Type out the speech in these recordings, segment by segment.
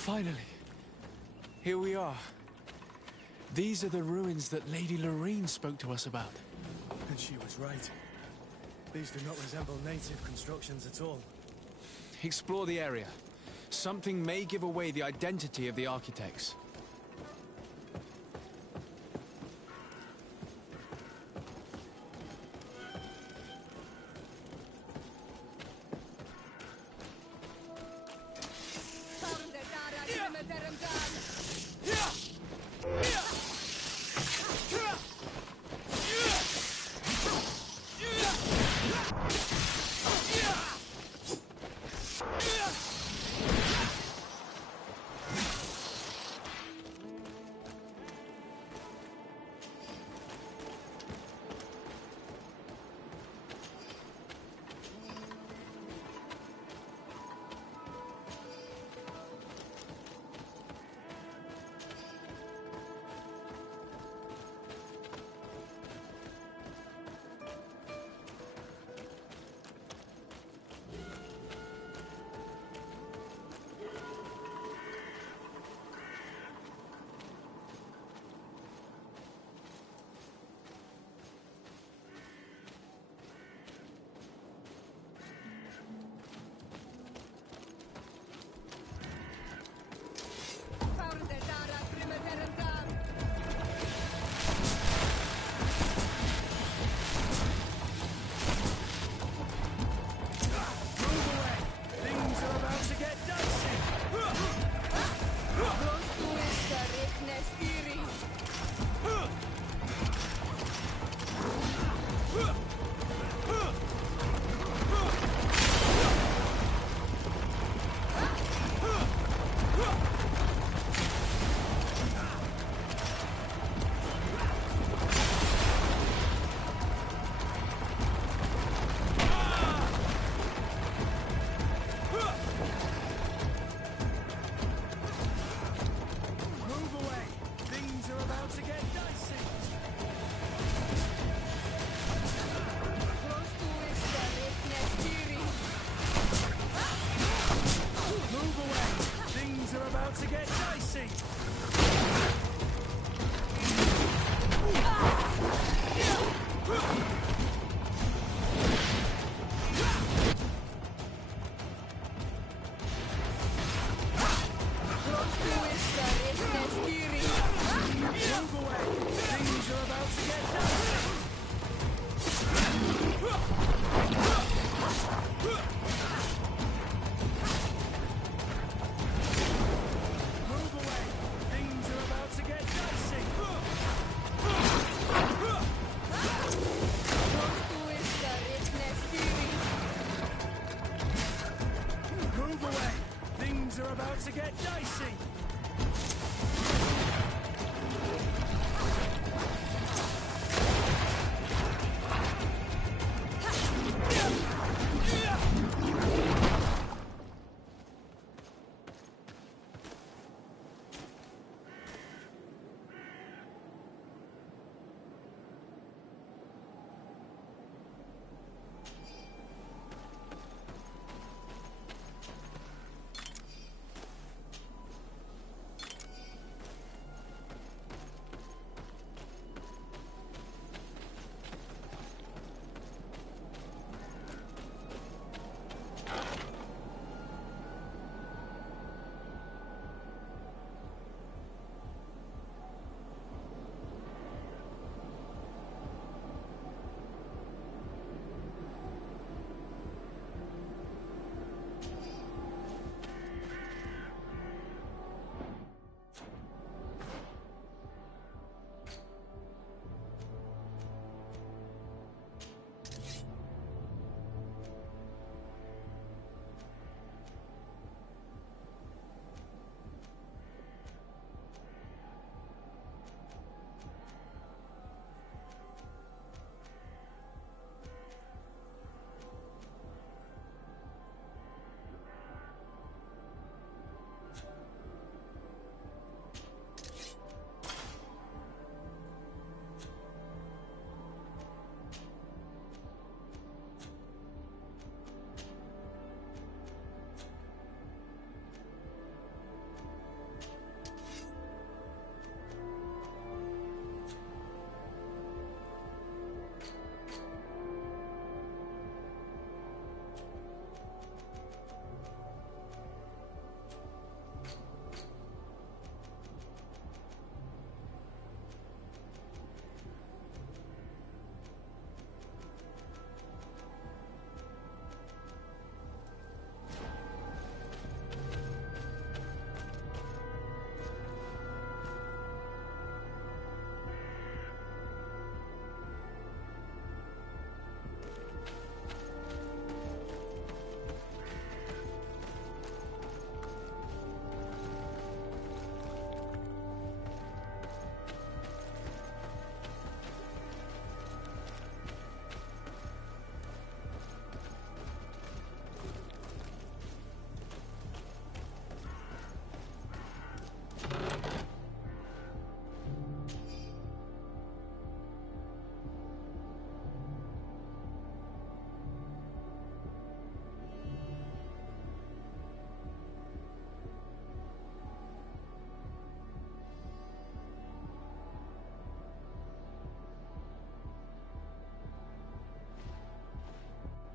Finally. Here we are. These are the ruins that Lady Lorene spoke to us about. And she was right. These do not resemble native constructions at all. Explore the area. Something may give away the identity of the architects. To get dicey!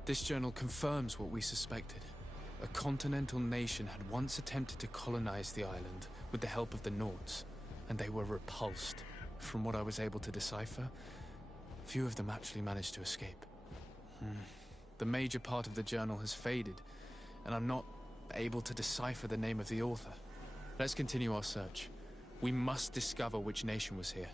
This journal confirms what we suspected. A continental nation had once attempted to colonize the island with the help of the Nords, and they were repulsed. From what I was able to decipher, few of them actually managed to escape. The major part of the journal has faded, and I'm not able to decipher the name of the author. Let's continue our search. We must discover which nation was here.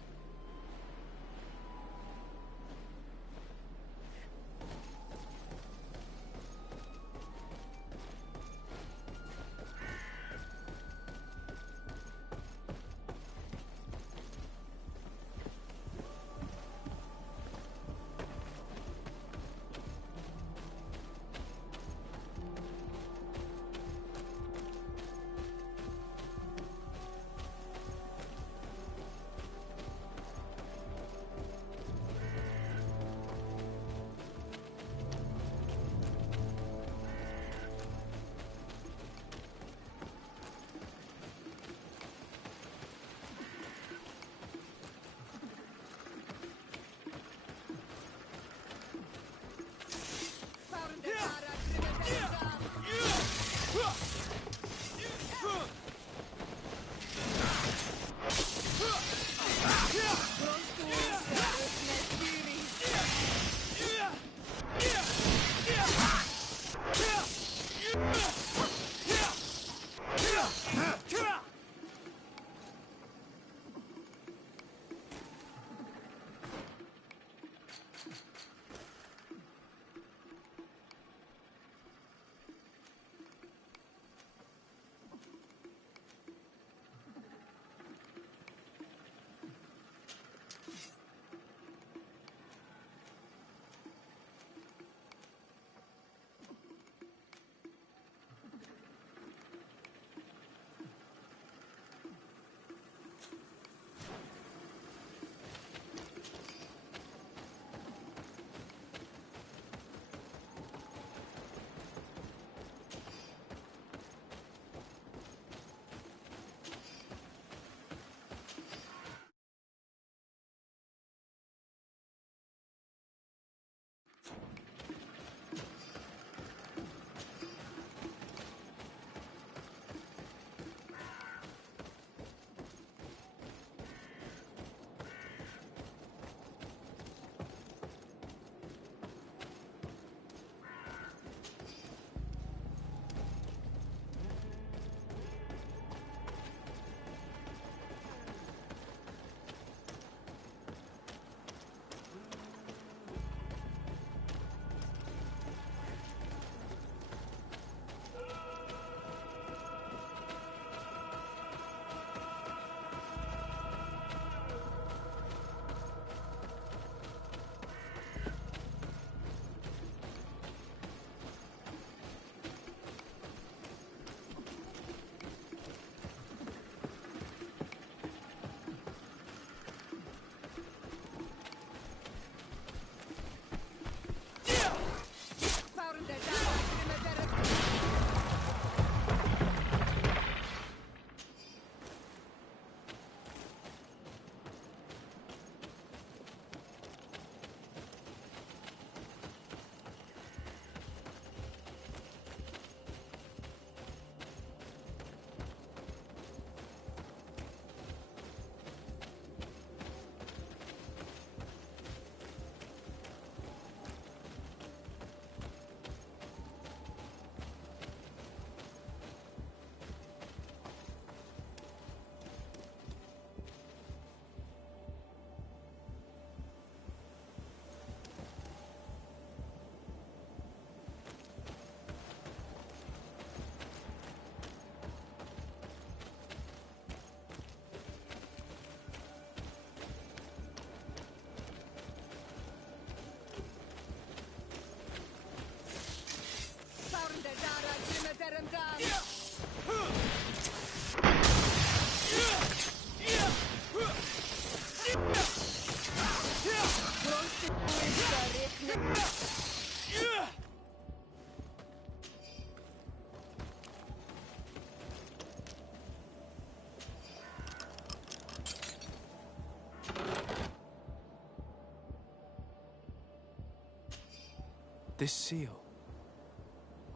This seal.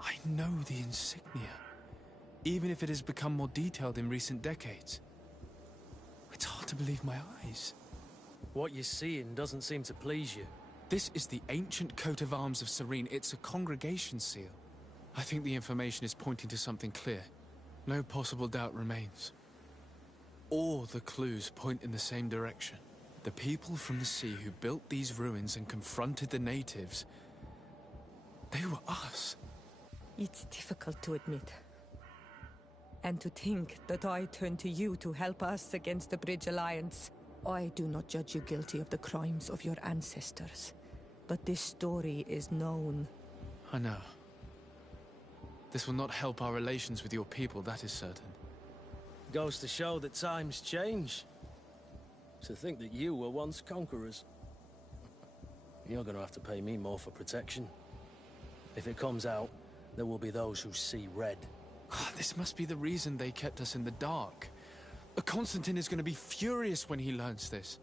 I know the insignia, even if it has become more detailed in recent decades. It's hard to believe my eyes. What you're seeing doesn't seem to please you. This is the ancient coat of arms of Serene. It's a congregation seal. I think the information is pointing to something clear. No possible doubt remains. All the clues point in the same direction. The people from the sea who built these ruins and confronted the natives, they were us. It's difficult to admit. And to think that I turn to you to help us against the Bridge Alliance. I do not judge you guilty of the crimes of your ancestors. But this story is known. I know. This will not help our relations with your people, that is certain. Goes to show that times change. To think that you were once conquerors. You're gonna have to pay me more for protection. If it comes out, there will be those who see red. This must be the reason they kept us in the dark. Constantine is going to be furious when he learns this.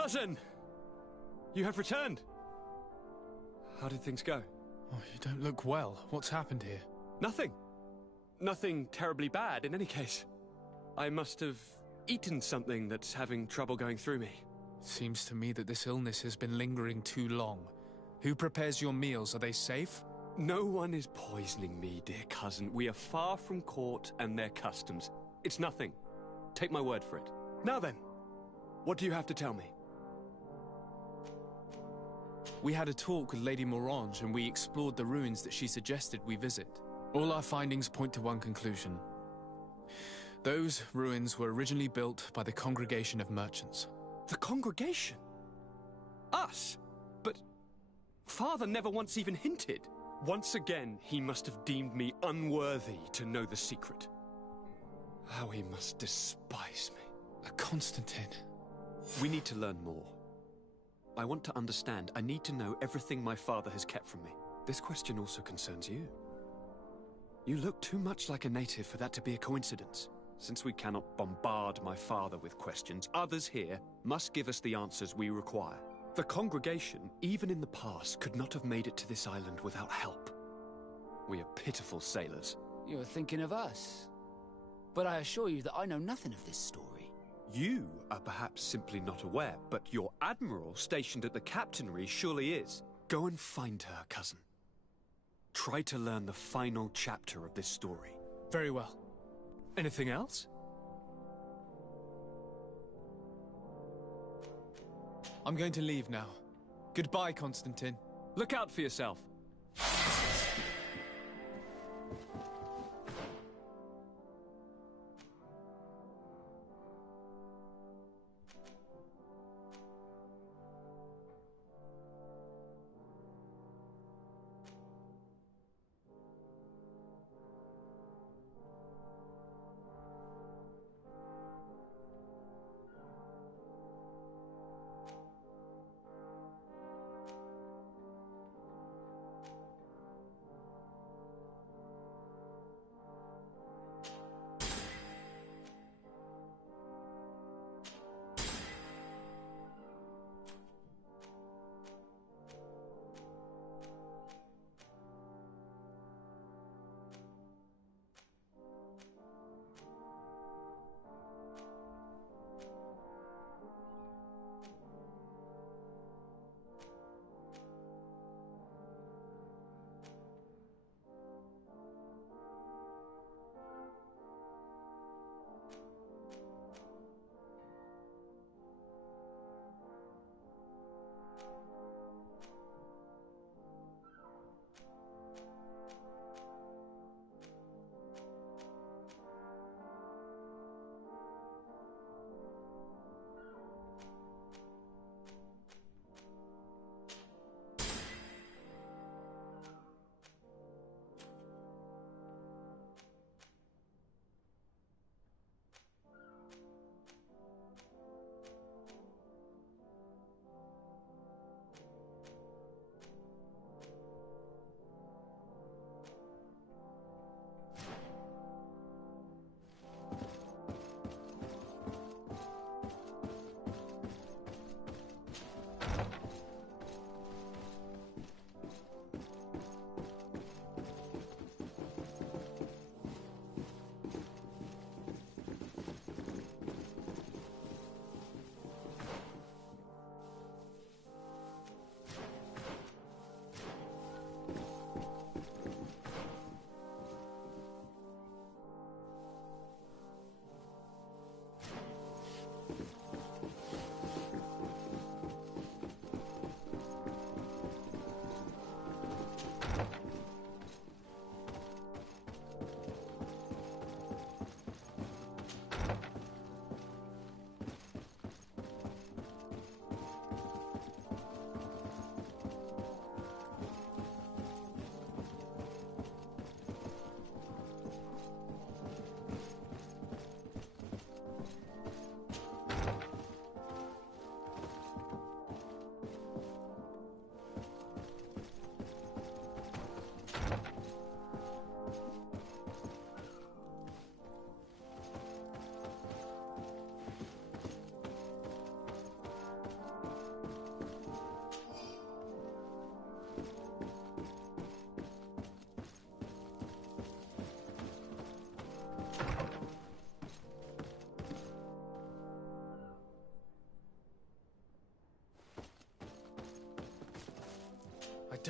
Cousin! You have returned. How did things go? Oh, you don't look well. What's happened here? Nothing. Nothing terribly bad, in any case. I must have eaten something that's having trouble going through me. Seems to me that this illness has been lingering too long. Who prepares your meals? Are they safe? No one is poisoning me, dear cousin. We are far from court and their customs. It's nothing. Take my word for it. Now then, what do you have to tell me? We had a talk with Lady Morange and we explored the ruins that she suggested we visit. All our findings point to one conclusion. Those ruins were originally built by the Congregation of Merchants. The Congregation? Us? But Father never once even hinted. Once again, he must have deemed me unworthy to know the secret. How he must despise me. Constantine. We need to learn more. I want to understand. I need to know everything my father has kept from me. This question also concerns you. You look too much like a native for that to be a coincidence. Since we cannot bombard my father with questions, others here must give us the answers we require. The congregation, even in the past, could not have made it to this island without help. We are pitiful sailors. You're thinking of us. But I assure you that I know nothing of this story. You are perhaps simply not aware, but your admiral stationed at the captainry surely is. Go and find her, cousin. Try to learn the final chapter of this story. Very well. Anything else? I'm going to leave now. Goodbye, Constantine. Look out for yourself.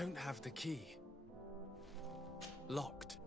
don't have the key. Locked.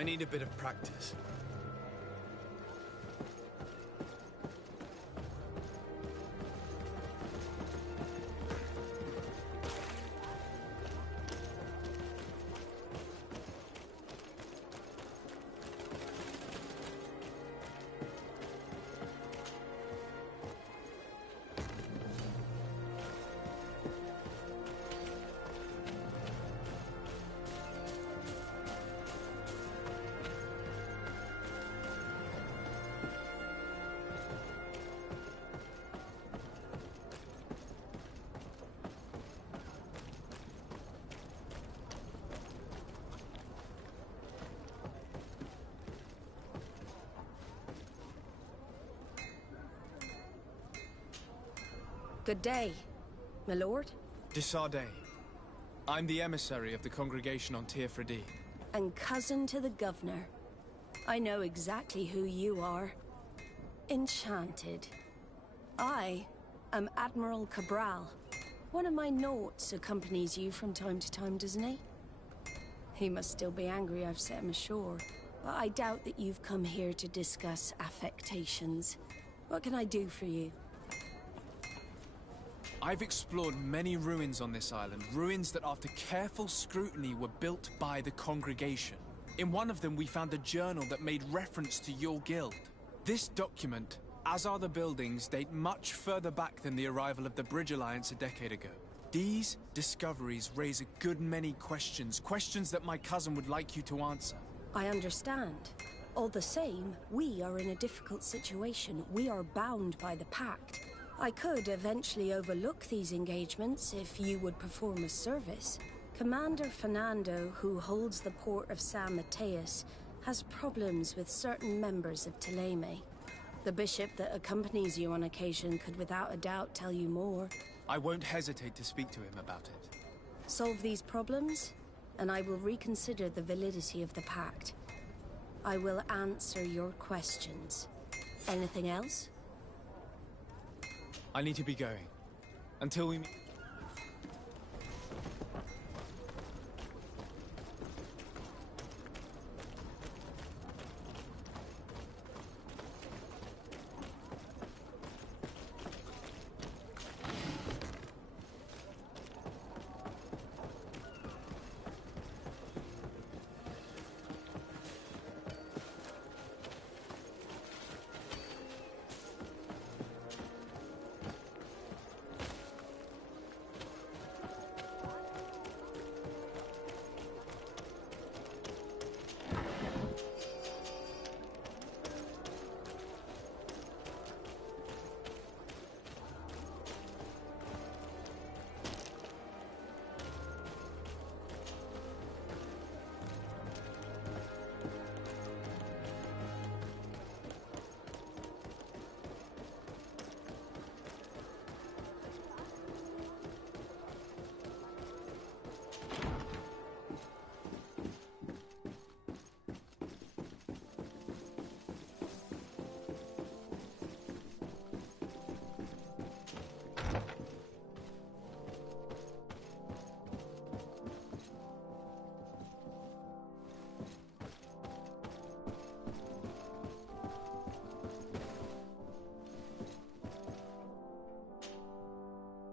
I need a bit of practice. Good day, my lord. Desardet. I'm the emissary of the congregation on Tyrteen. And cousin to the governor. I know exactly who you are. Enchanted. I am Admiral Cabral. One of my naughts accompanies you from time to time, doesn't he? He must still be angry I've set him ashore. But I doubt that you've come here to discuss affectations. What can I do for you? I've explored many ruins on this island, ruins that after careful scrutiny were built by the congregation. In one of them we found a journal that made reference to your guild. This document, as are the buildings, date much further back than the arrival of the Bridge Alliance a decade ago. These discoveries raise a good many questions, questions that my cousin would like you to answer. I understand. All the same, we are in a difficult situation. We are bound by the Pact. I could eventually overlook these engagements if you would perform a service. Commander Fernando, who holds the port of San Mateus, has problems with certain members of Thélème. The bishop that accompanies you on occasion could without a doubt tell you more. I won't hesitate to speak to him about it. Solve these problems, and I will reconsider the validity of the Pact. I will answer your questions. Anything else? I need to be going. Until we meet.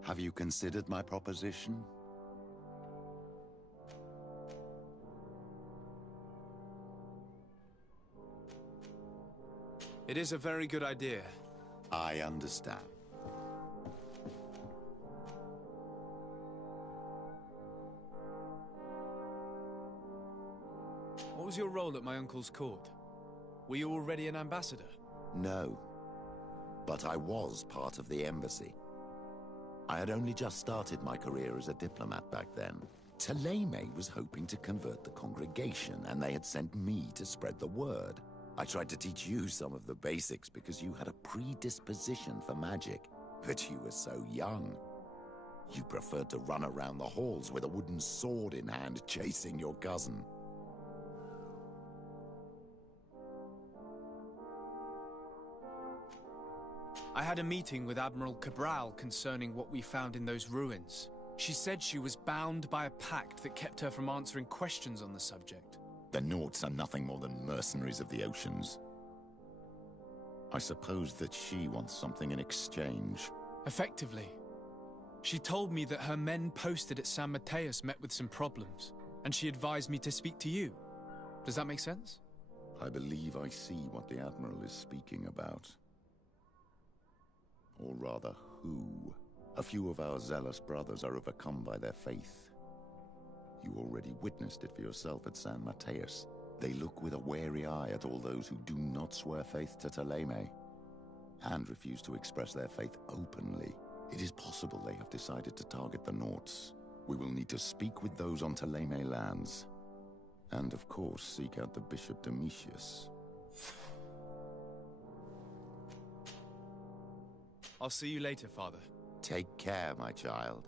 Have you considered my proposition? It is a very good idea. I understand. What was your role at my uncle's court? Were you already an ambassador? No. But I was part of the embassy. I had only just started my career as a diplomat back then. Tyrteen was hoping to convert the congregation, and they had sent me to spread the word. I tried to teach you some of the basics because you had a predisposition for magic, but you were so young. You preferred to run around the halls with a wooden sword in hand, chasing your cousin. I had a meeting with Admiral Cabral concerning what we found in those ruins. She said she was bound by a pact that kept her from answering questions on the subject. The Nauts are nothing more than mercenaries of the oceans. I suppose that she wants something in exchange. Effectively. She told me that her men posted at San Mateus met with some problems, and she advised me to speak to you. Does that make sense? I believe I see what the Admiral is speaking about. Or rather, who. A few of our zealous brothers are overcome by their faith. You already witnessed it for yourself at San Mateus. They look with a wary eye at all those who do not swear faith to Tyrteen, and refuse to express their faith openly. It is possible they have decided to target the Nauts. We will need to speak with those on Tyrteen lands. And of course, seek out the Bishop Domitius. I'll see you later, Father. Take care, my child.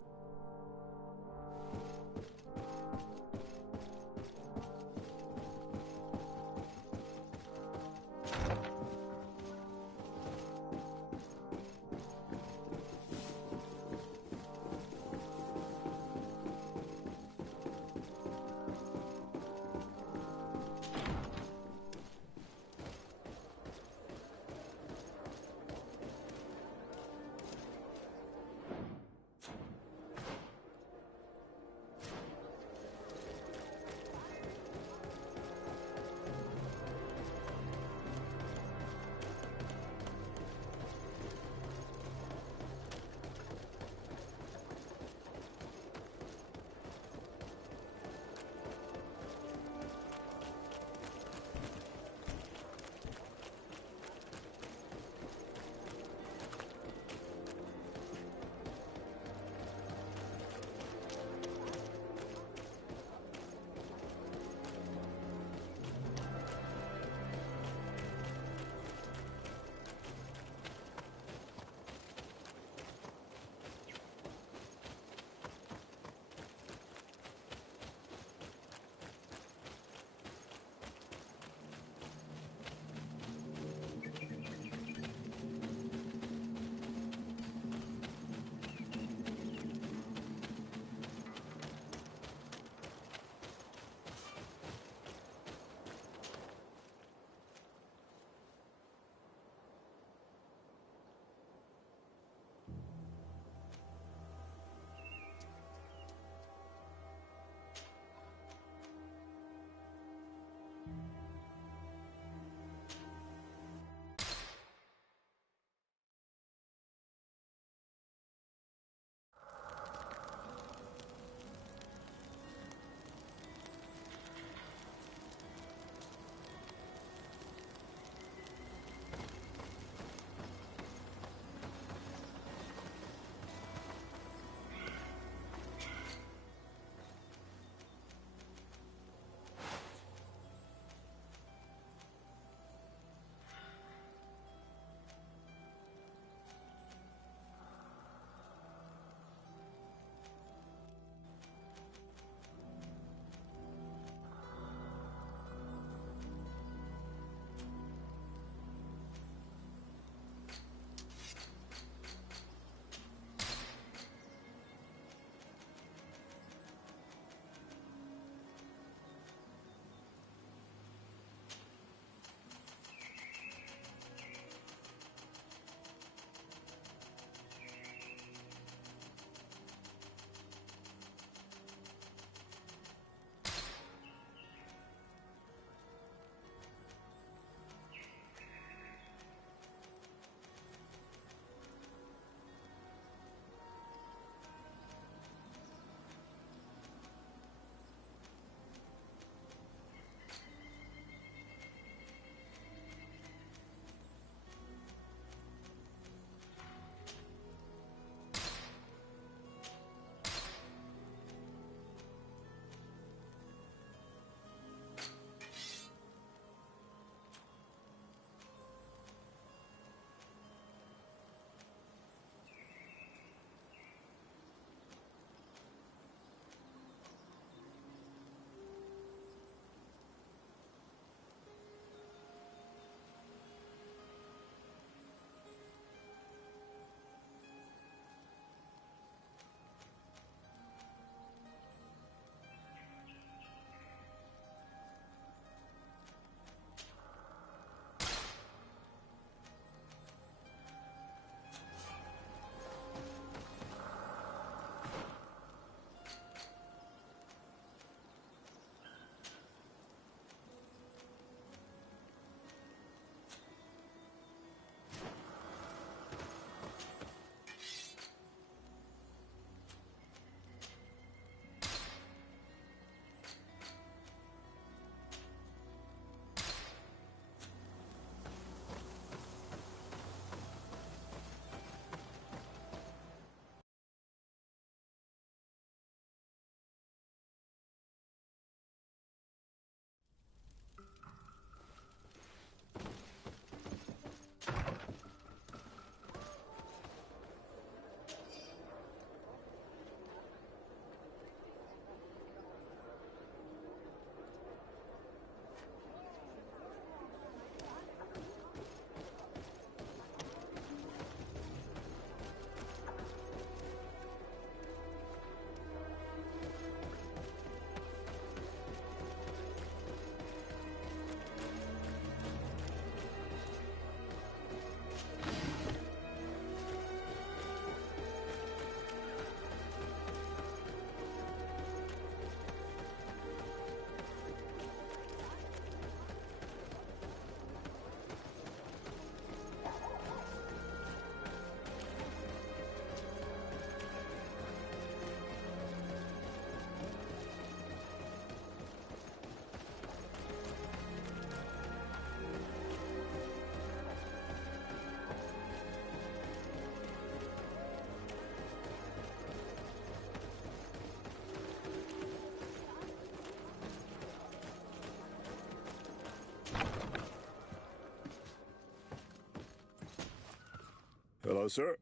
Hello, sir.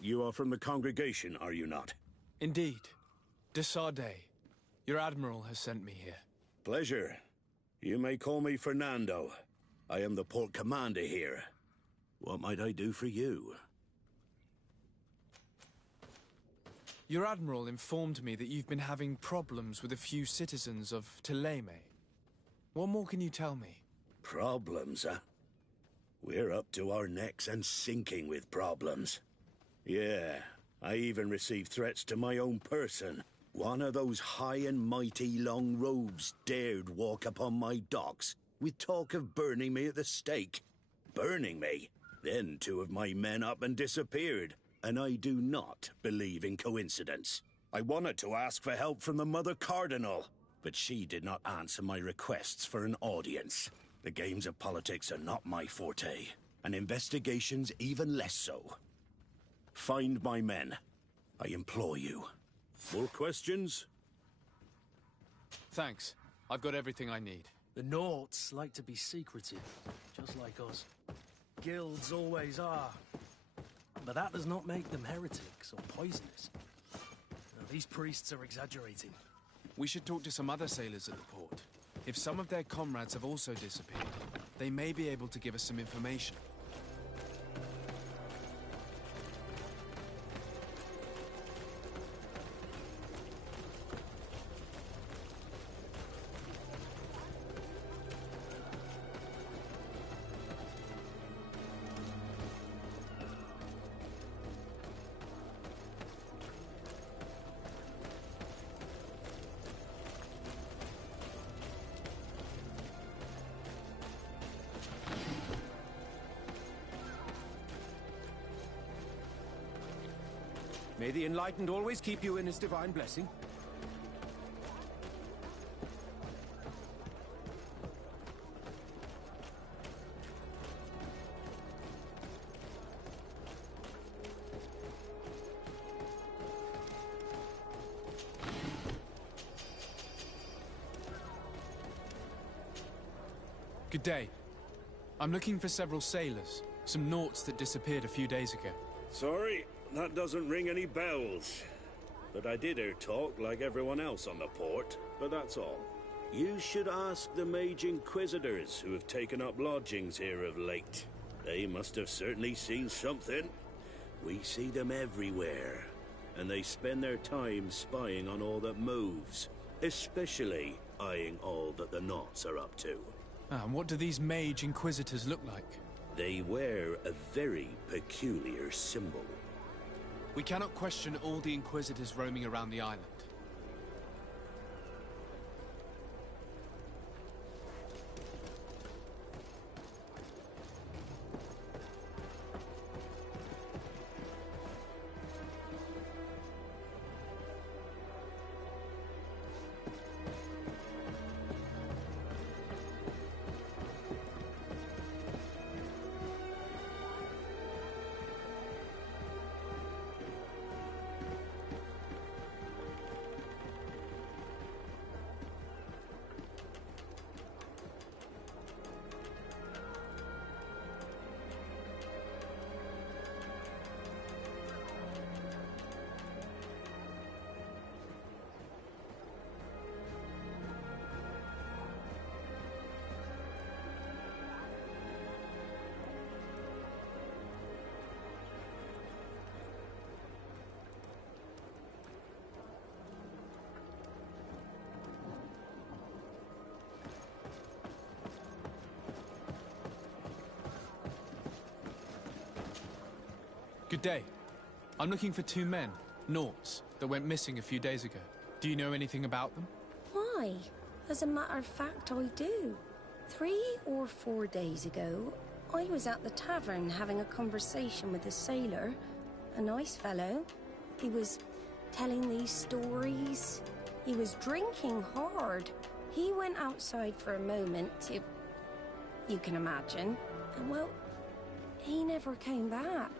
You are from the congregation, are you not? Indeed. De Sardet. Your admiral has sent me here. Pleasure. You may call me Fernando. I am the port commander here. What might I do for you? Your admiral informed me that you've been having problems with a few citizens of Thélème. What more can you tell me? Problems, huh? We're up to our necks and sinking with problems. Yeah, I even received threats to my own person. One of those high and mighty long robes dared walk upon my docks with talk of burning me at the stake. Burning me? Then 2 of my men up and disappeared, and I do not believe in coincidence. I wanted to ask for help from the Mother Cardinal, but she did not answer my requests for an audience. The games of politics are not my forte, and investigations even less so. Find my men. I implore you. More questions? Thanks. I've got everything I need. The Naughts like to be secretive, just like us. Guilds always are. But that does not make them heretics or poisonous. Now, these priests are exaggerating. We should talk to some other sailors at the port. If some of their comrades have also disappeared, they may be able to give us some information. May the Enlightened always keep you in his divine blessing. Good day. I'm looking for several sailors. Some Naughts that disappeared a few days ago. Sorry, that doesn't ring any bells. But I did hear talk like everyone else on the port, but that's all. You should ask the Mage Inquisitors who have taken up lodgings here of late. They must have certainly seen something. We see them everywhere, and they spend their time spying on all that moves, especially eyeing all that the Naughts are up to. And what do these Mage Inquisitors look like? They wear a very peculiar symbol. We cannot question all the Inquisitors roaming around the island. Good day. I'm looking for 2 men, Naughts, that went missing a few days ago. Do you know anything about them? Why? As a matter of fact, I do. 3 or 4 days ago, I was at the tavern having a conversation with a sailor. A nice fellow. He was telling these stories. He was drinking hard. He went outside for a moment to... you can imagine. And well, he never came back.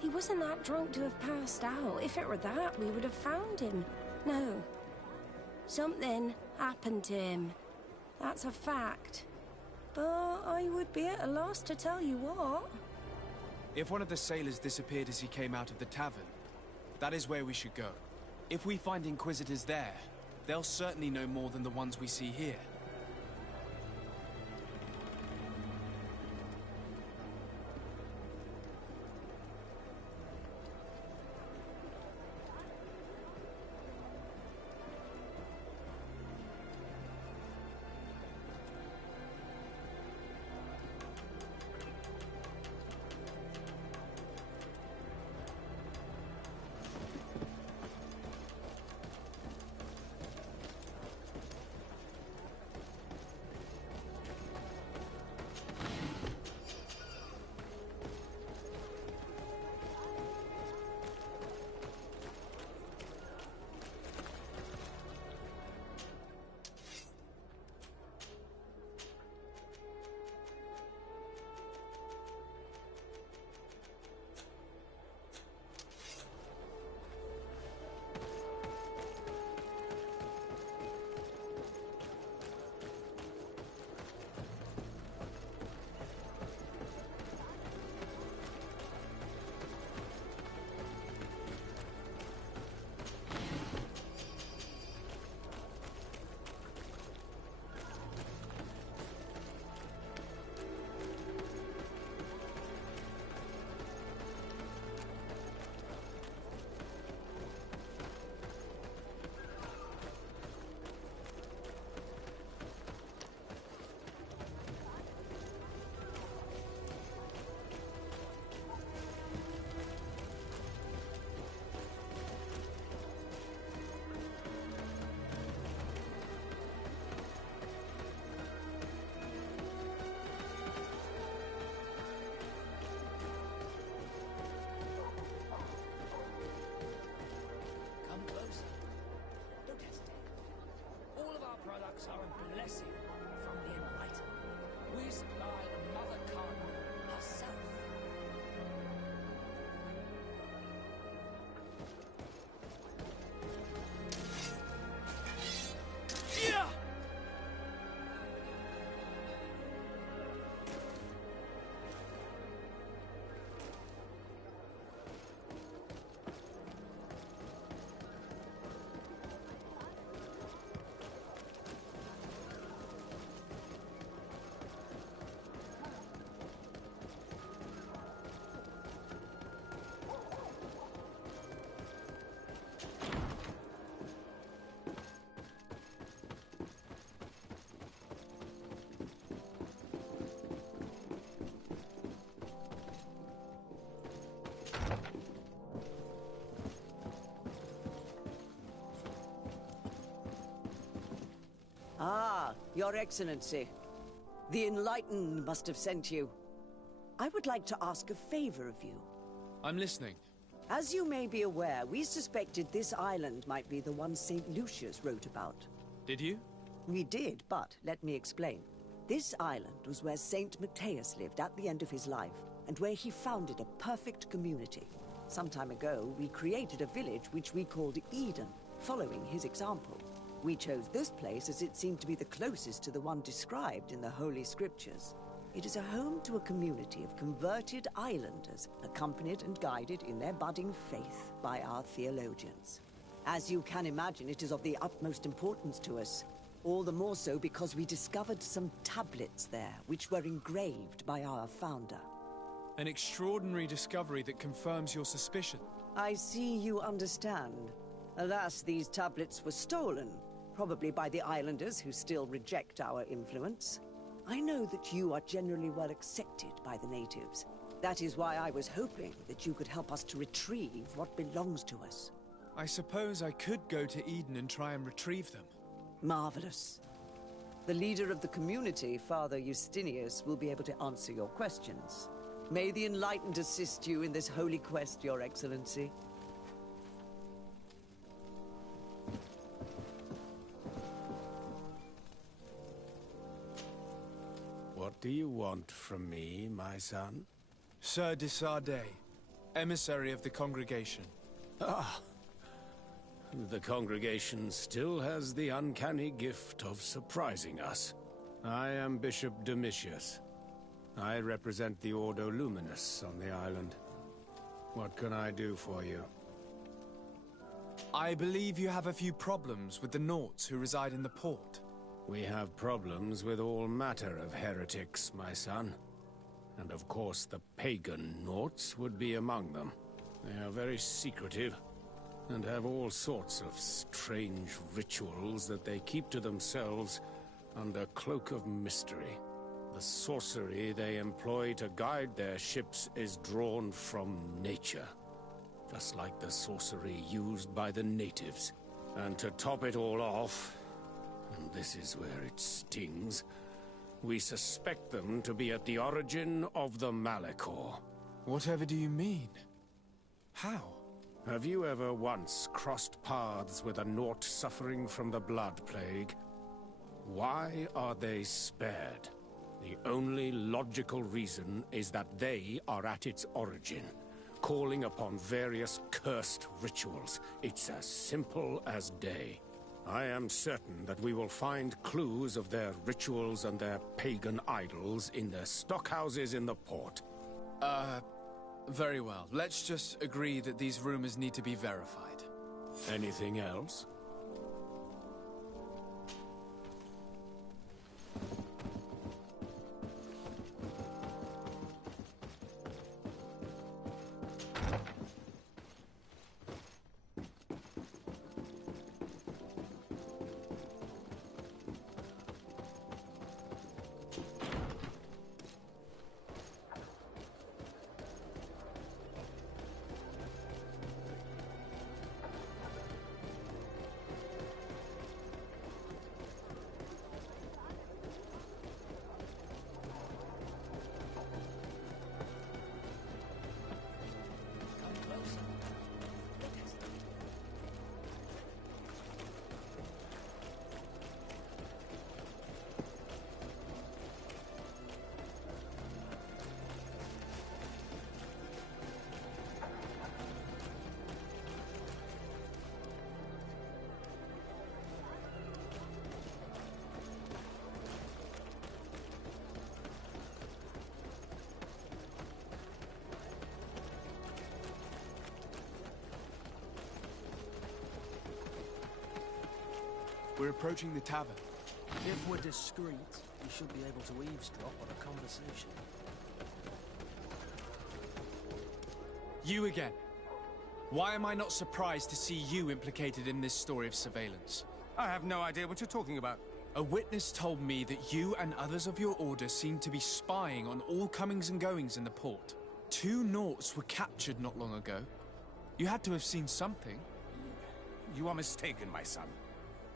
He wasn't that drunk to have passed out. If it were that, we would have found him. No. Something happened to him. That's a fact. But I would be at a loss to tell you what. If one of the sailors disappeared as he came out of the tavern, that is where we should go. If we find Inquisitors there, they'll certainly know more than the ones we see here. Come closer. Don't hesitate. All of our products are a blessing from the Enlightened. We supply the Mother Cardinal herself. Ah, Your Excellency. The Enlightened must have sent you. I would like to ask a favor of you. I'm listening. As you may be aware, we suspected this island might be the one St. Lucius wrote about. Did you? We did, but let me explain. This island was where St. Matthias lived at the end of his life, and where he founded a perfect community. Some time ago, we created a village which we called Eden, following his example. We chose this place as it seemed to be the closest to the one described in the Holy Scriptures. It is a home to a community of converted islanders, accompanied and guided in their budding faith by our theologians. As you can imagine, it is of the utmost importance to us. All the more so because we discovered some tablets there, which were engraved by our founder. An extraordinary discovery that confirms your suspicion. I see you understand. Alas, these tablets were stolen, probably by the islanders who still reject our influence. I know that you are generally well accepted by the natives. That is why I was hoping that you could help us to retrieve what belongs to us. I suppose I could go to Eden and try and retrieve them. Marvelous. The leader of the community, Father Justinius, will be able to answer your questions. May the Enlightened assist you in this holy quest, Your Excellency. What do you want from me, my son? Sir de Sardet, emissary of the congregation. Ah. The congregation still has the uncanny gift of surprising us. I am Bishop Domitius. I represent the Ordo Luminous on the island. What can I do for you? I believe you have a few problems with the Nauts who reside in the port. We have problems with all matter of heretics, my son. And of course the pagan Nauts would be among them. They are very secretive, and have all sorts of strange rituals that they keep to themselves under cloak of mystery. The sorcery they employ to guide their ships is drawn from nature, just like the sorcery used by the natives. And to top it all off, and this is where it stings, we suspect them to be at the origin of the Malachor. Whatever do you mean? How? Have you ever once crossed paths with a Naut suffering from the Blood Plague? Why are they spared? The only logical reason is that they are at its origin, calling upon various cursed rituals. It's as simple as day. I am certain that we will find clues of their rituals and their pagan idols in their stockhouses in the port. Very well. Let's just agree that these rumors need to be verified. Anything else? We're approaching the tavern. If we're discreet, we should be able to eavesdrop on a conversation. You again. Why am I not surprised to see you implicated in this story of surveillance? I have no idea what you're talking about. A witness told me that you and others of your order seemed to be spying on all comings and goings in the port. 2 Nauts were captured not long ago. You had to have seen something. You are mistaken, my son.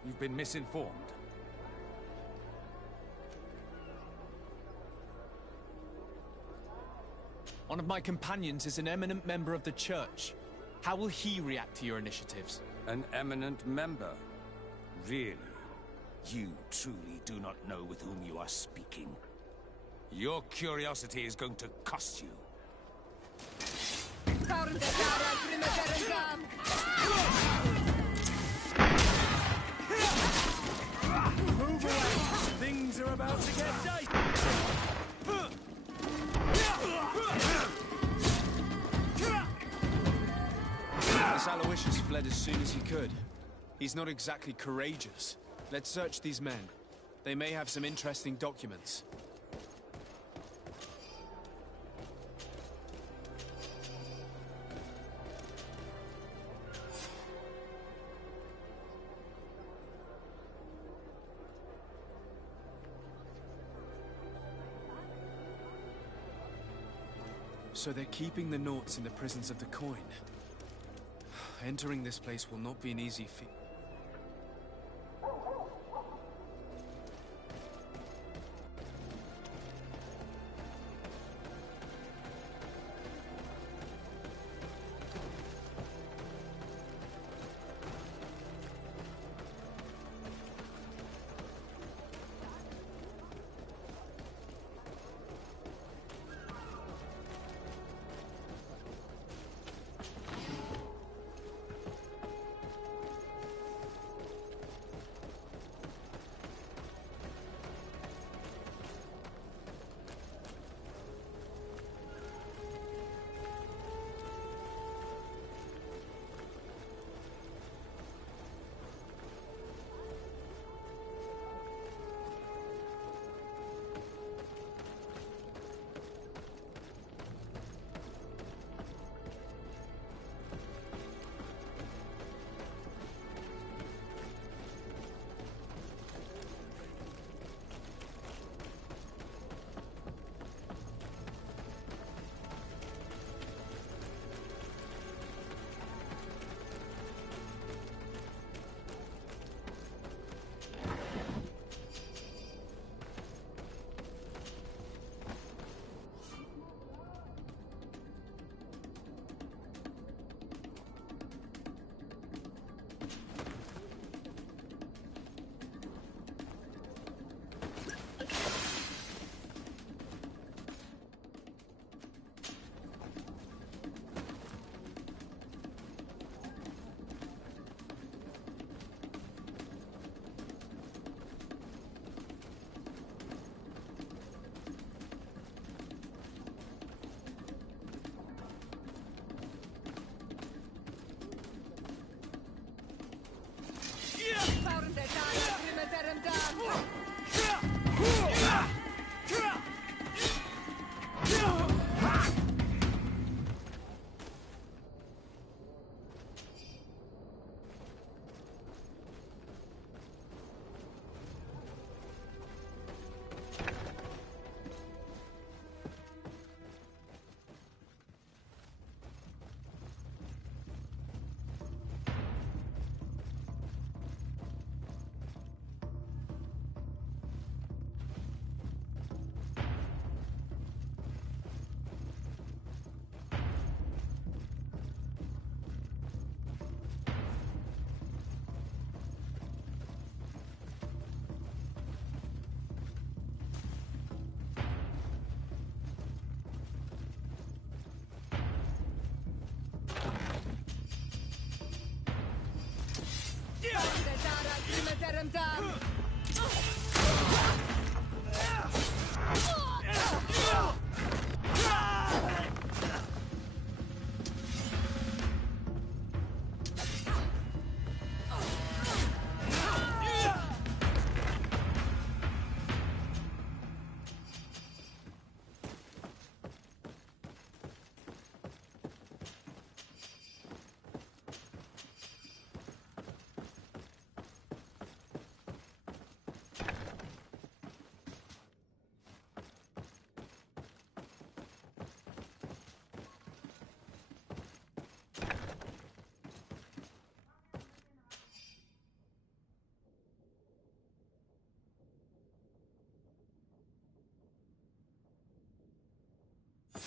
You've been misinformed. One of my companions is an eminent member of the Church. How will he react to your initiatives? An eminent member? Really? You truly do not know with whom you are speaking. Your curiosity is going to cost you. Move away! Things are about to get dicey! This Aloysius fled as soon as he could. He's not exactly courageous. Let's search these men. They may have some interesting documents. So they're keeping the Nauts in the prisons of the coin. Entering this place will not be an easy feat.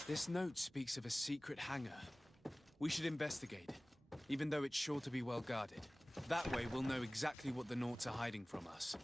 This note speaks of a secret hangar. We should investigate, even though it's sure to be well guarded. That way we'll know exactly what the Naughts are hiding from us.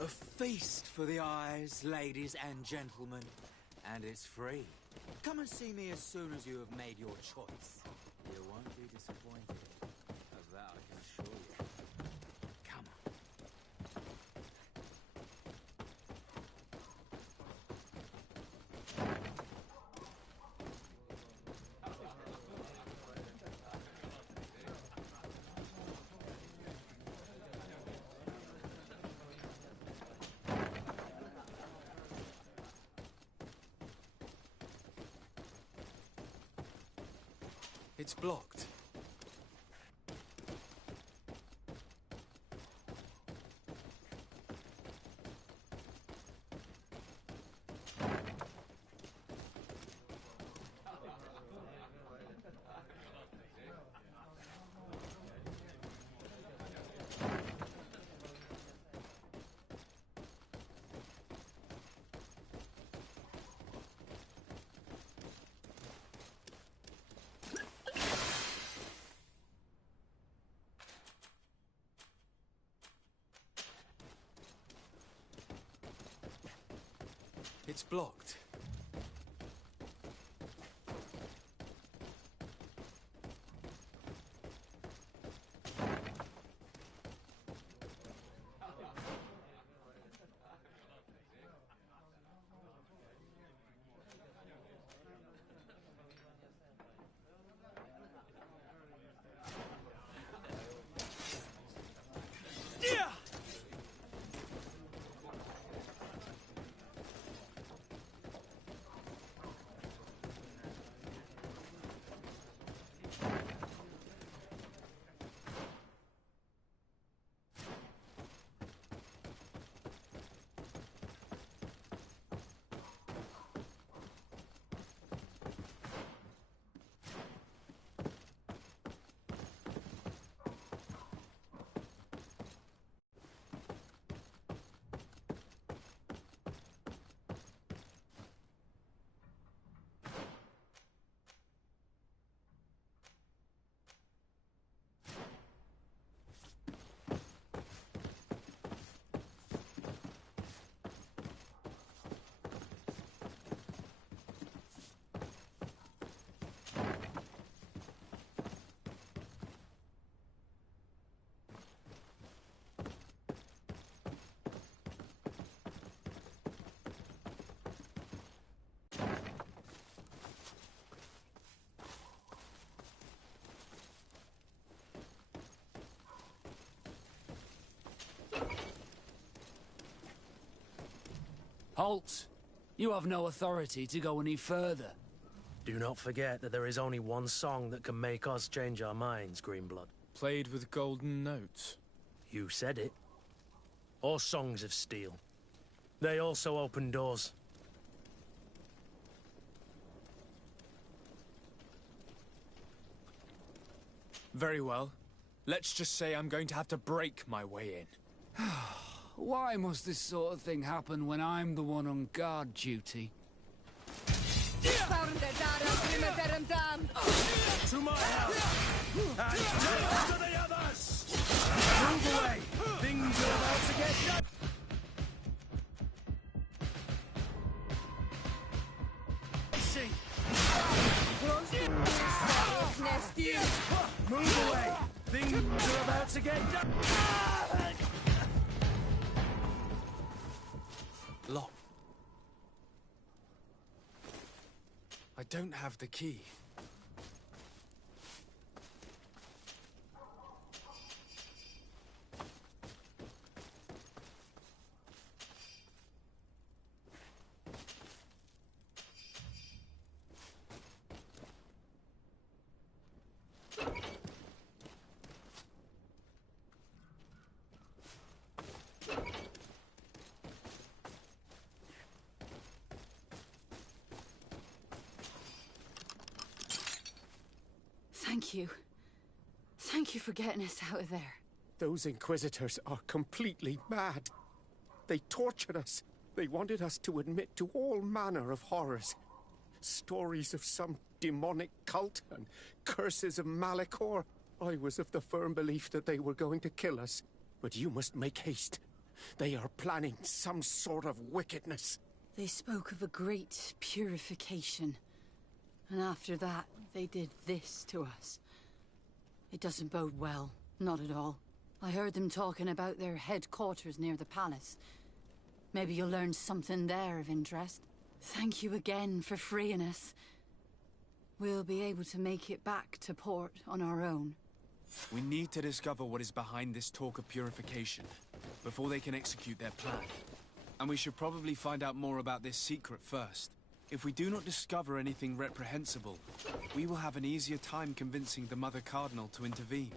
A feast for the eyes, ladies and gentlemen, and it's free. Come and see me as soon as you have made your choice. You won't be disappointed. Of that I can assure you. Come on. It's blocked. It's blocked. Halt! You have no authority to go any further. Do not forget that there is only one song that can make us change our minds, Greenblood. Played with golden notes. You said it. Or songs of steel. They also open doors. Very well. Let's just say I'm going to have to break my way in. Why must this sort of thing happen when I'm the one on guard duty? To my house! And death to the others! Move away! Things are about to get done! See! Move away! Things are about to get done! Lock. I don't have the key. Thank you. Thank you for getting us out of there. Those Inquisitors are completely mad. They tortured us. They wanted us to admit to all manner of horrors. Stories of some demonic cult and curses of Malachor. I was of the firm belief that they were going to kill us. But you must make haste. They are planning some sort of wickedness. They spoke of a great purification. And after that, they did this to us. It doesn't bode well. Not at all. I heard them talking about their headquarters near the palace. Maybe you'll learn something there of interest. Thank you again for freeing us. We'll be able to make it back to port on our own. We need to discover what is behind this talk of purification before they can execute their plan. And we should probably find out more about this secret first. If we do not discover anything reprehensible, we will have an easier time convincing the Mother Cardinal to intervene.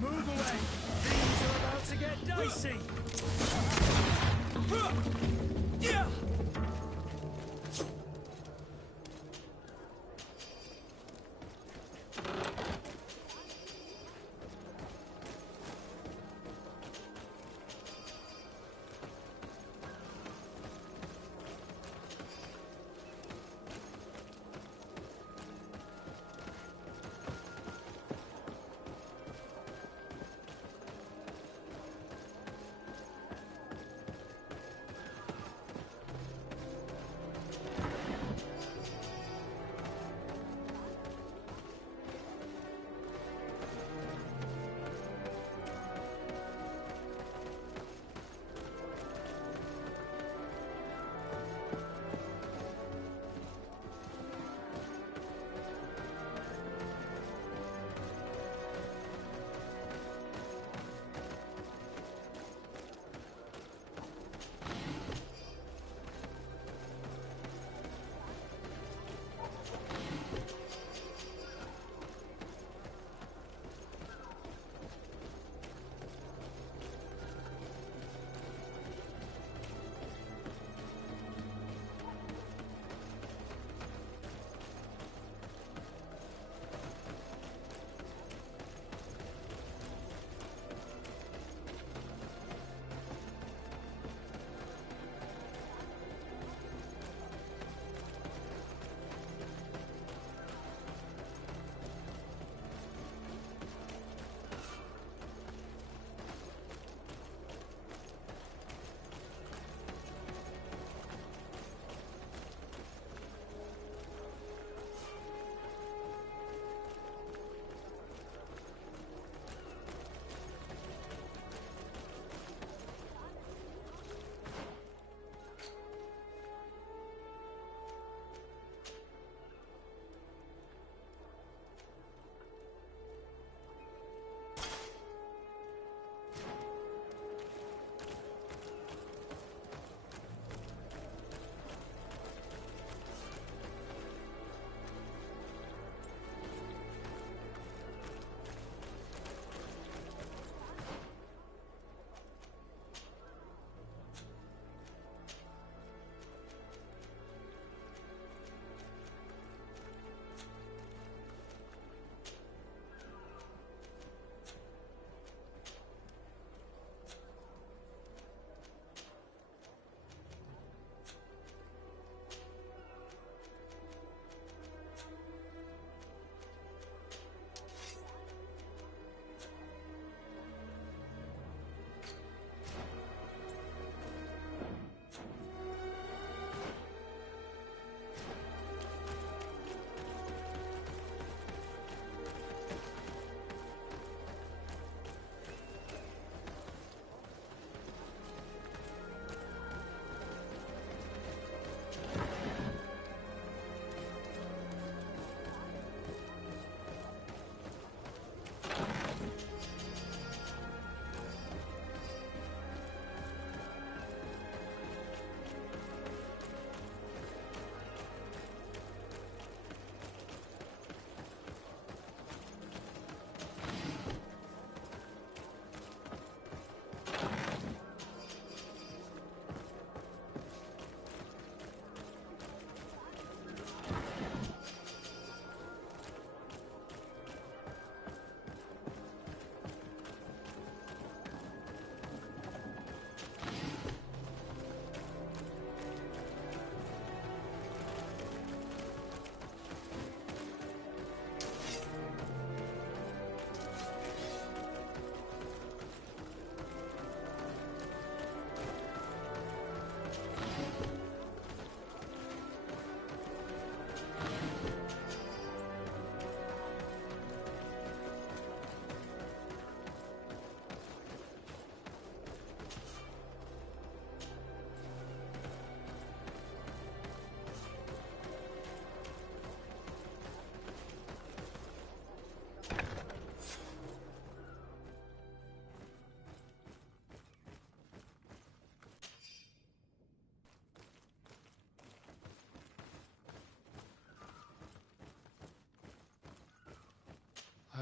Move away! Things are about to get dicey!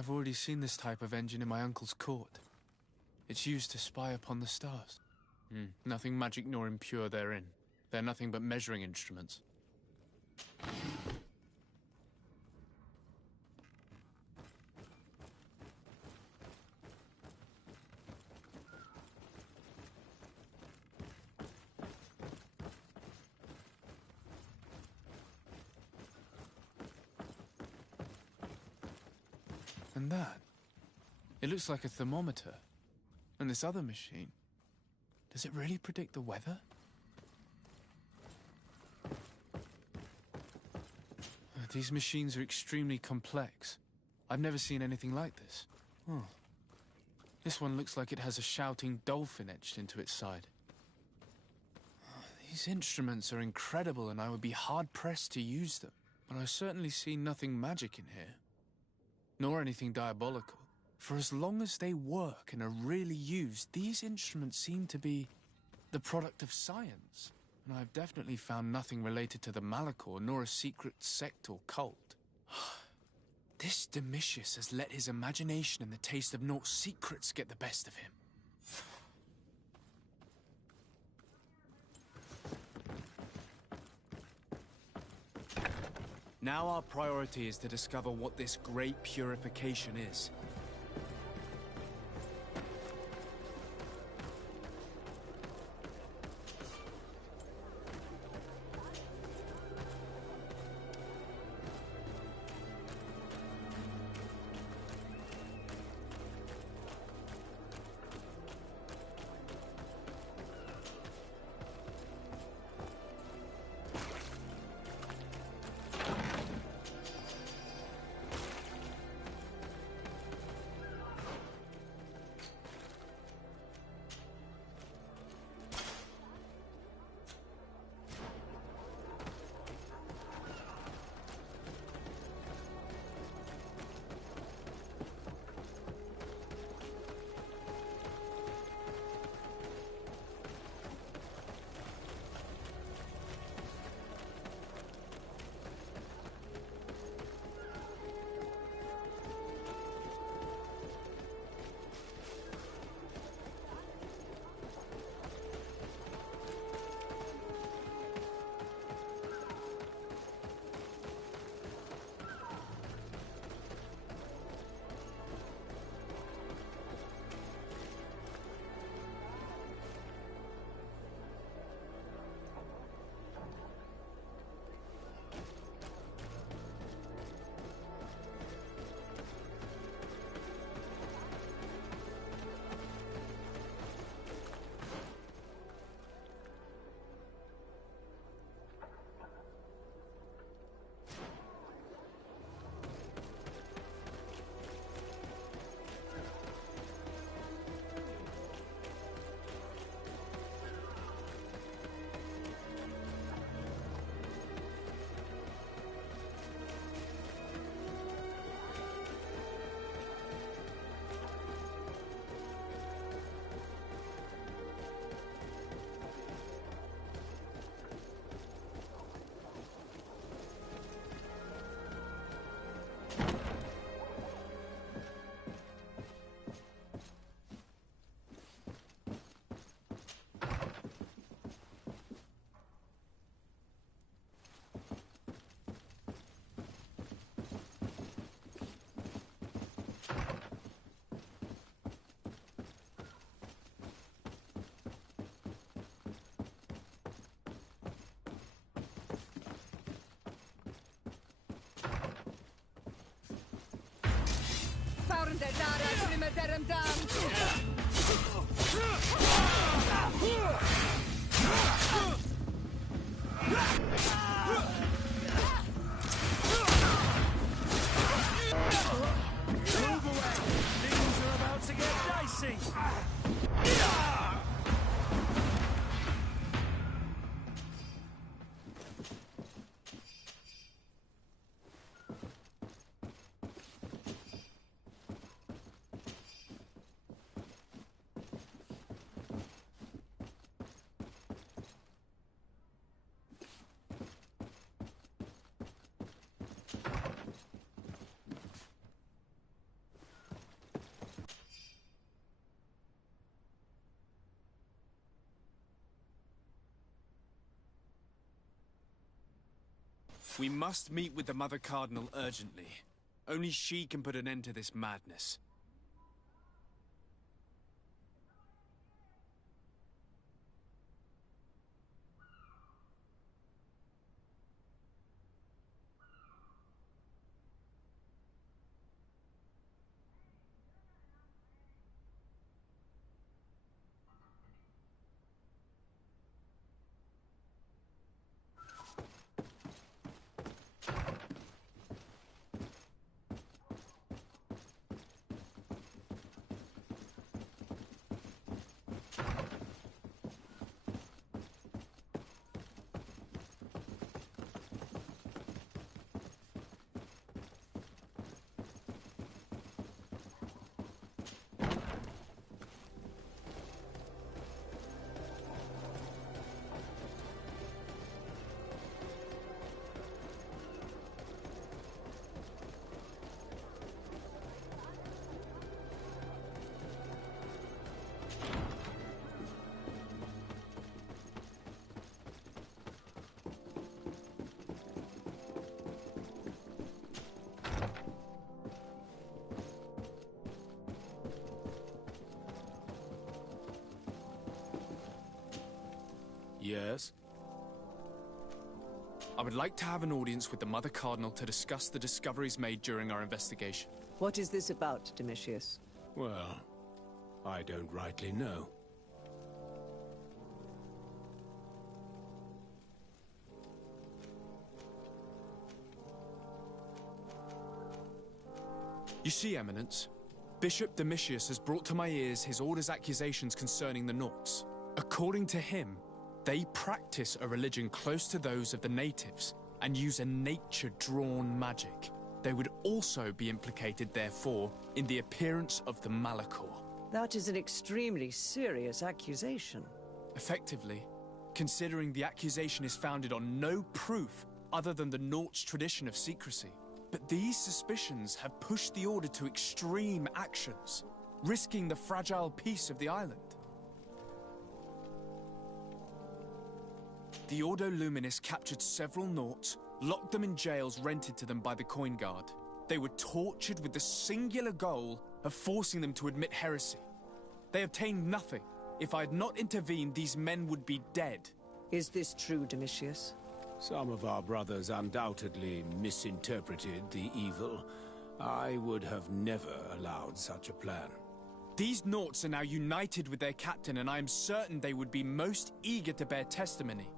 I've already seen this type of engine in my uncle's court. It's used to spy upon the stars. Nothing magic nor impure therein. They're nothing but measuring instruments. And that? It looks like a thermometer. And this other machine, does it really predict the weather? These machines are extremely complex. I've never seen anything like this. Oh. This one looks like it has a shouting dolphin etched into its side. These instruments are incredible, and I would be hard-pressed to use them. But I certainly see nothing magic in here. Nor anything diabolical. For as long as they work and are really used, these instruments seem to be the product of science. And I've definitely found nothing related to the Malachor, nor a secret sect or cult. This Domitius has let his imagination and the taste of Nort's secrets get the best of him. Now our priority is to discover what this great purification is. We must meet with the Mother Cardinal urgently. Only she can put an end to this madness. Yes? I would like to have an audience with the Mother Cardinal to discuss the discoveries made during our investigation. What is this about, Domitius? Well, I don't rightly know. You see, Eminence, Bishop Domitius has brought to my ears his order's accusations concerning the Nauts. According to him, they practice a religion close to those of the natives and use a nature-drawn magic. They would also be implicated, therefore, in the appearance of the Malachor. That is an extremely serious accusation. Effectively, considering the accusation is founded on no proof other than the Nauts' tradition of secrecy. But these suspicions have pushed the Order to extreme actions, risking the fragile peace of the island. The Ordo Luminis captured several Nauts, locked them in jails rented to them by the Coin Guard. They were tortured with the singular goal of forcing them to admit heresy. They obtained nothing. If I had not intervened, these men would be dead. Is this true, Domitius? Some of our brothers undoubtedly misinterpreted the evil. I would have never allowed such a plan. These Nauts are now united with their captain, and I am certain they would be most eager to bear testimony.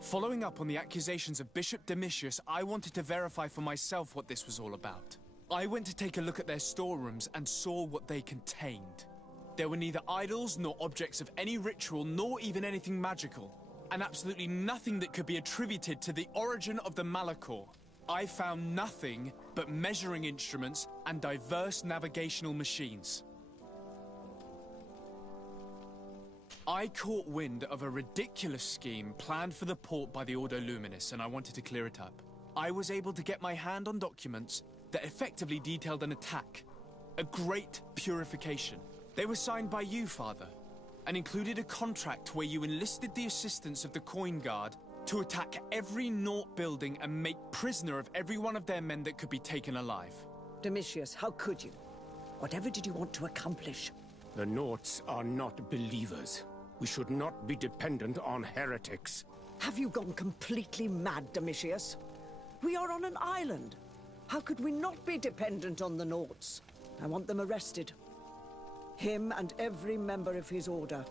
Following up on the accusations of Bishop Domitius, I wanted to verify for myself what this was all about. I went to take a look at their storerooms and saw what they contained. There were neither idols nor objects of any ritual, nor even anything magical, and absolutely nothing that could be attributed to the origin of the Malachor. I found nothing but measuring instruments and diverse navigational machines. I caught wind of a ridiculous scheme planned for the port by the Ordo Luminis, and I wanted to clear it up. I was able to get my hand on documents that effectively detailed an attack. A great purification. They were signed by you, Father, and included a contract where you enlisted the assistance of the Coin Guard to attack every Naut building and make prisoner of every one of their men that could be taken alive. Domitius, how could you? Whatever did you want to accomplish? The Nauts are not believers. We should not be dependent on heretics. Have you gone completely mad, Domitius? We are on an island. How could we not be dependent on the Nauts? I want them arrested. Him and every member of his order.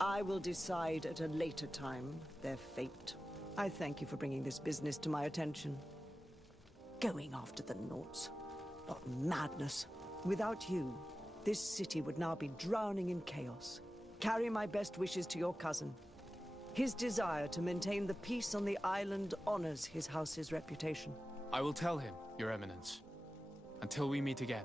I will decide at a later time their fate. I thank you for bringing this business to my attention. Going after the Nauts. What madness. Without you, this city would now be drowning in chaos. Carry my best wishes to your cousin. His desire to maintain the peace on the island honors his house's reputation. I will tell him, Your Eminence. Until we meet again.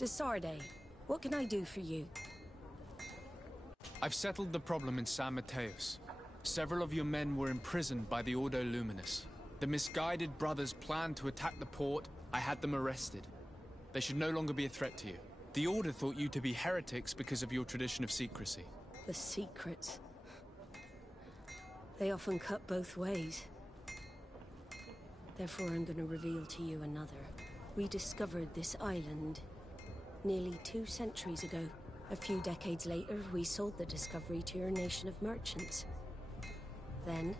Desarde, what can I do for you? I've settled the problem in San Mateos. Several of your men were imprisoned by the Ordo Luminous. The misguided brothers planned to attack the port. I had them arrested. They should no longer be a threat to you. The Order thought you to be heretics because of your tradition of secrecy. The secrets. They often cut both ways. Therefore, I'm going to reveal to you another. We discovered this island nearly 2 centuries ago. A few decades later, we sold the discovery to your nation of merchants. Then,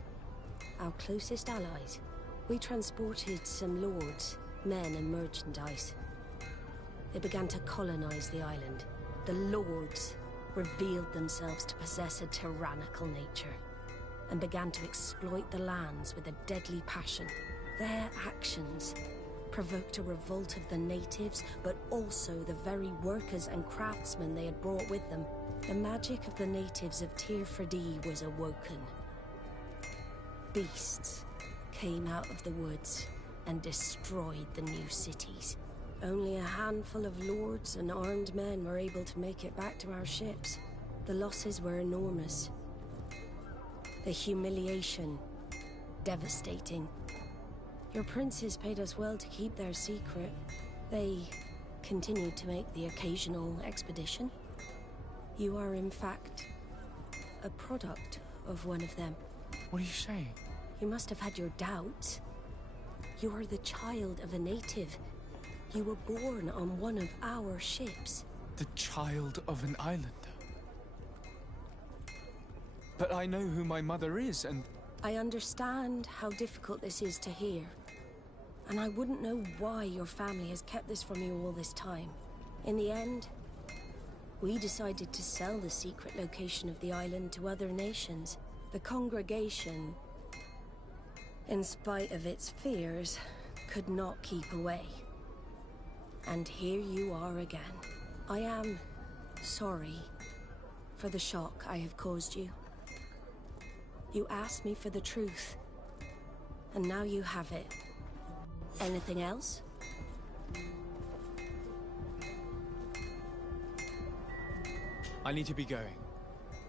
our closest allies. We transported some lords, men and merchandise. They began to colonize the island. The lords revealed themselves to possess a tyrannical nature and began to exploit the lands with a deadly passion. Their actions provoked a revolt of the natives, but also the very workers and craftsmen they had brought with them. The magic of the natives of Tyrteen was awoken. Beasts came out of the woods and destroyed the new cities. Only a handful of lords and armed men were able to make it back to our ships. The losses were enormous. The humiliation, devastating. Your princes paid us well to keep their secret. They continued to make the occasional expedition. You are, in fact, a product of one of them. What are you saying? You must have had your doubts. You are the child of a native. You were born on one of our ships. The child of an islander? But I know who my mother is, and... I understand how difficult this is to hear. And I wouldn't know why your family has kept this from you all this time. In the end, we decided to sell the secret location of the island to other nations. The congregation, in spite of its fears, could not keep away. And here you are again. I am sorry for the shock I have caused you. You asked me for the truth, and now you have it. Anything else? I need to be going.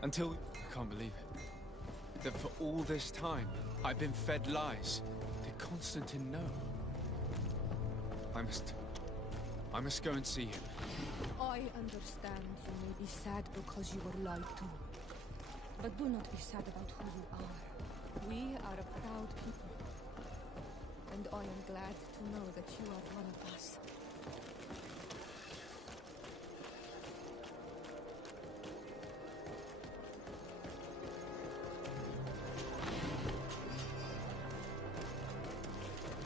Until... I can't believe it. That for all this time, I've been fed lies. Did Constantine know? I must go and see him. I understand you may be sad because you were lied to. But do not be sad about who you are. We are a proud people. And I am glad to know that you are one of us.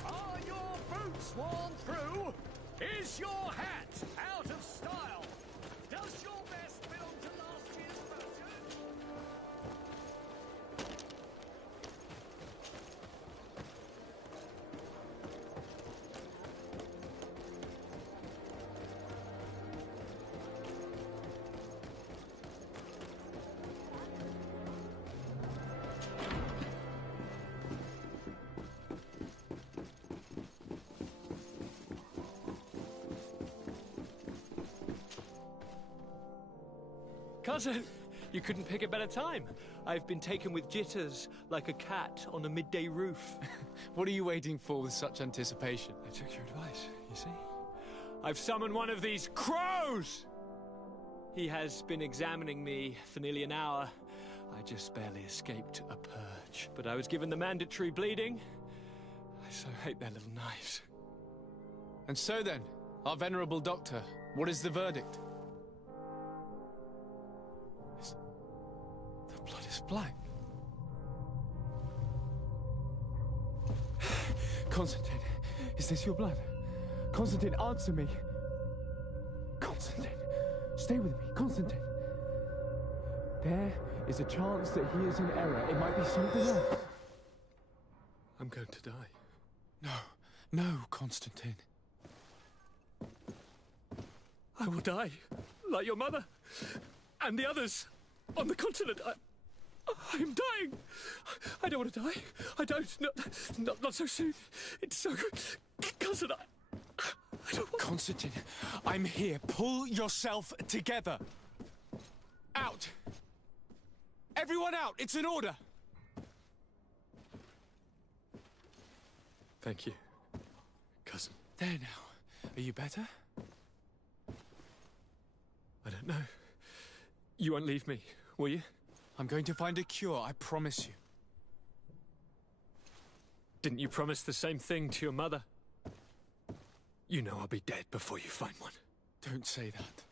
Are your boots worn through? Is your hat out of style? Does your vest belong to last year's fashion? Cousin, you couldn't pick a better time. I've been taken with jitters, like a cat on a midday roof. What are you waiting for with such anticipation? I took your advice, you see. I've summoned one of these crows! He has been examining me for nearly an hour. I just barely escaped a purge. But I was given the mandatory bleeding. I so hate their little knives. And so then, our venerable doctor, what is the verdict? The blood is black. Constantine, is this your blood? Constantine, answer me. Constantine, stay with me, Constantine. There is a chance that he is in error. It might be something else. I'm going to die. No, Constantine. I will die, like your mother, and the others on the continent. I'm dying. I don't want to die. I don't. Not so soon. It's so... Cousin, Constantine, I'm here. Pull yourself together. Out! Everyone out! It's an order! Thank you, cousin. There now. Are you better? I don't know. You won't leave me, will you? I'm going to find a cure, I promise you. Didn't you promise the same thing to your mother? You know I'll be dead before you find one. Don't say that.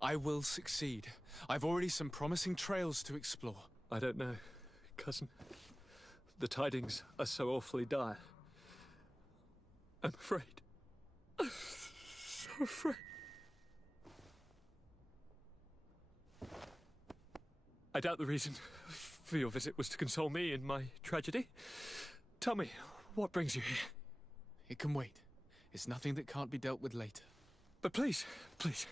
I will succeed. I've already some promising trails to explore. I don't know, cousin. The tidings are so awfully dire. I'm afraid. I'm so afraid. I doubt the reason for your visit was to console me in my tragedy. Tell me, what brings you here? It can wait. It's nothing that can't be dealt with later. But please, please,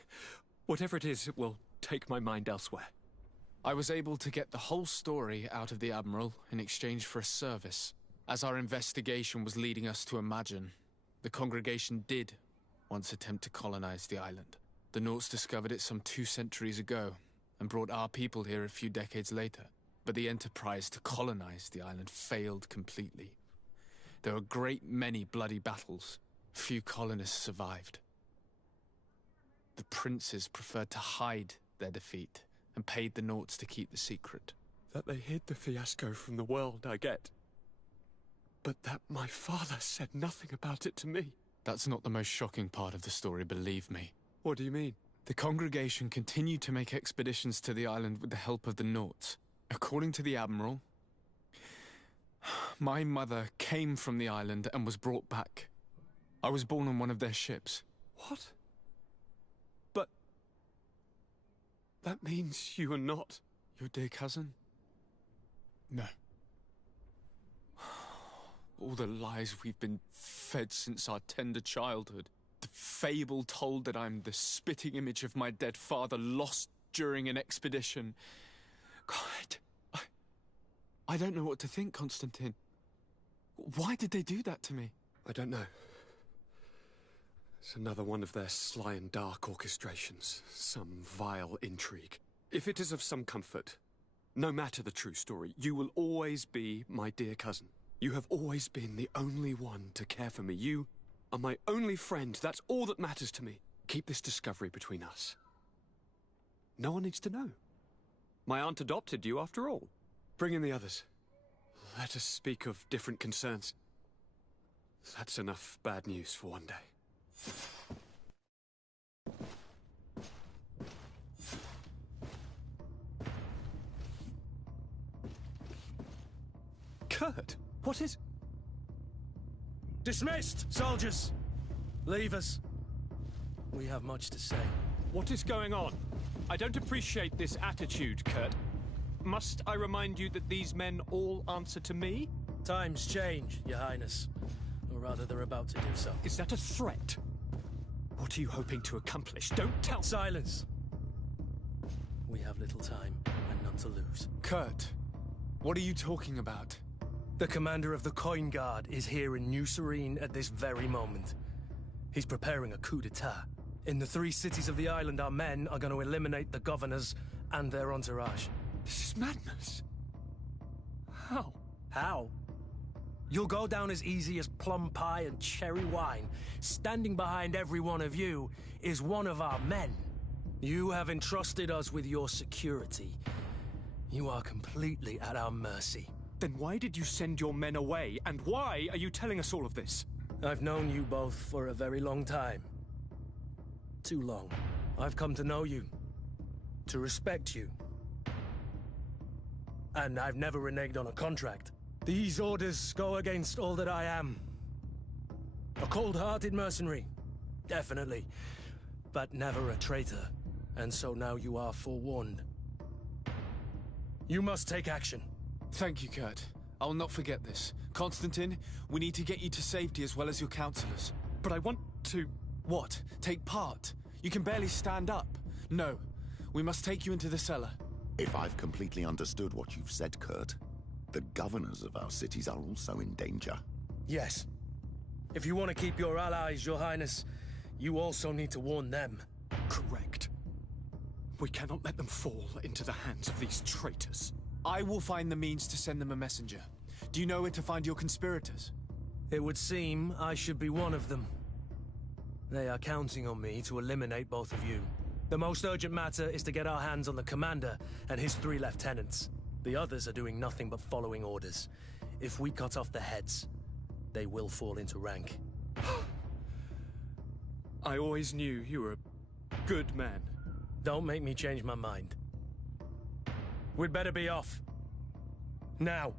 whatever it is, it will take my mind elsewhere. I was able to get the whole story out of the Admiral in exchange for a service. As our investigation was leading us to imagine, the congregation did once attempt to colonize the island. The Nauts discovered it some 2 centuries ago, and brought our people here a few decades later. But the enterprise to colonize the island failed completely. There were a great many bloody battles. Few colonists survived. The princes preferred to hide their defeat, and paid the Nauts to keep the secret. That they hid the fiasco from the world, I get. But that my father said nothing about it to me. That's not the most shocking part of the story, believe me. What do you mean? The congregation continued to make expeditions to the island with the help of the Nauts. According to the Admiral, my mother came from the island and was brought back. I was born on one of their ships. What? But... that means you are not... your dear cousin? No. All the lies we've been fed since our tender childhood. The fable told that I'm the spitting image of my dead father, lost during an expedition. God, I don't know what to think, Constantine. Why did they do that to me? I don't know. It's another one of their sly and dark orchestrations. Some vile intrigue. If it is of some comfort, no matter the true story, you will always be my dear cousin. You have always been the only one to care for me. You are my only friend. That's all that matters to me. Keep this discovery between us. No one needs to know. My aunt adopted you after all. Bring in the others. Let us speak of different concerns. That's enough bad news for one day. Kurt, what is... Dismissed, soldiers! Leave us. We have much to say. What is going on? I don't appreciate this attitude, Kurt. Must I remind you that these men all answer to me? Times change, Your Highness. Or rather, they're about to do so. Is that a threat? What are you hoping to accomplish? Don't tell... Silence! We have little time, and none to lose. Kurt, what are you talking about? The commander of the Coin Guard is here in New Serene at this very moment. He's preparing a coup d'etat. In the 3 cities of the island, our men are going to eliminate the governors and their entourage. This is madness. How? How? You'll go down as easy as plum pie and cherry wine. Standing behind every one of you is one of our men. You have entrusted us with your security. You are completely at our mercy. Then why did you send your men away? And why are you telling us all of this? I've known you both for a very long time. Too long. I've come to know you. To respect you. And I've never reneged on a contract. These orders go against all that I am. A cold-hearted mercenary. Definitely. But never a traitor. And so now you are forewarned. You must take action. Thank you, Kurt. I will not forget this. Constantine, we need to get you to safety as well as your counselors. But I want to... What? Take part? You can barely stand up. No. We must take you into the cellar. If I've completely understood what you've said, Kurt, the governors of our cities are also in danger. Yes. If you want to keep your allies, Your Highness, you also need to warn them. Correct. We cannot let them fall into the hands of these traitors. I will find the means to send them a messenger. Do you know where to find your conspirators? It would seem I should be one of them. They are counting on me to eliminate both of you. The most urgent matter is to get our hands on the commander and his 3 lieutenants. The others are doing nothing but following orders. If we cut off the heads, they will fall into rank. I always knew you were a good man. Don't make me change my mind. We'd better be off. Now.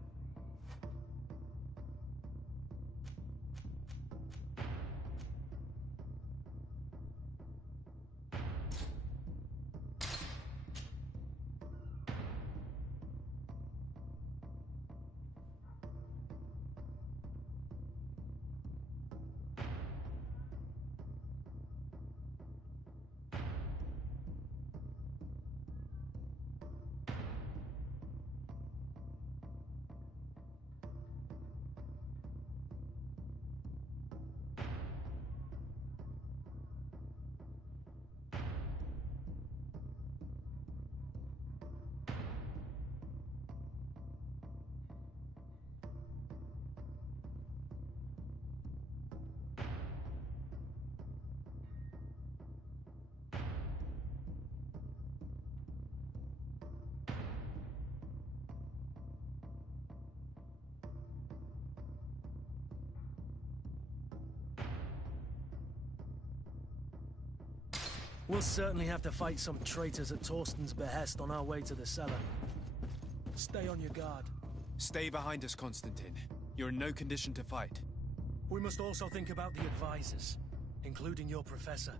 We'll certainly have to fight some traitors at Torsten's behest on our way to the cellar. Stay on your guard. Stay behind us, Constantine. You're in no condition to fight. We must also think about the advisors, including your professor.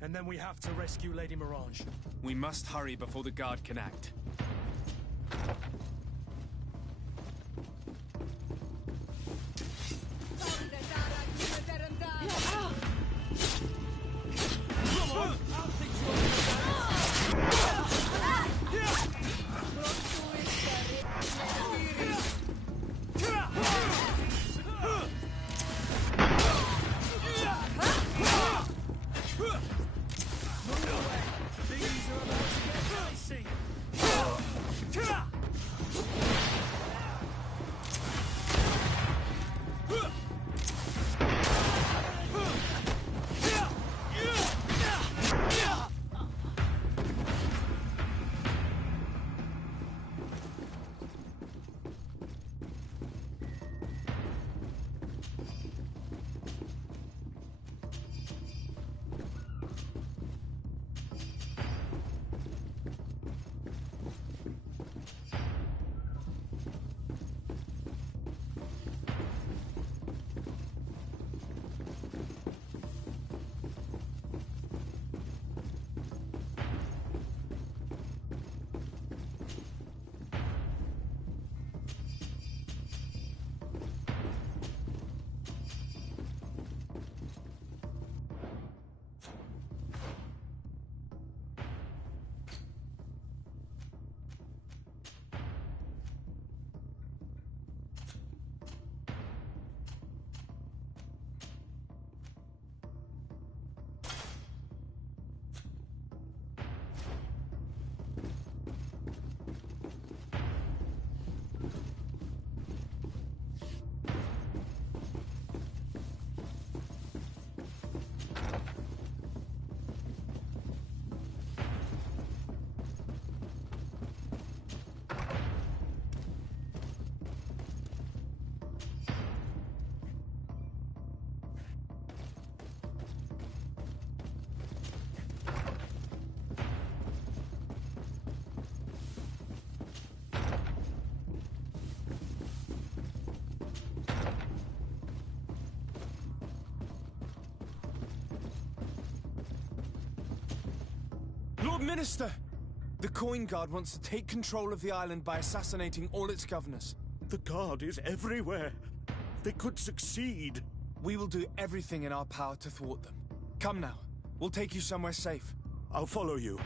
And then we have to rescue Lady Mirage. We must hurry before the guard can act. Lord Minister! The Coin Guard wants to take control of the island by assassinating all its governors. The Guard is everywhere. They could succeed. We will do everything in our power to thwart them. Come now. We'll take you somewhere safe. I'll follow you.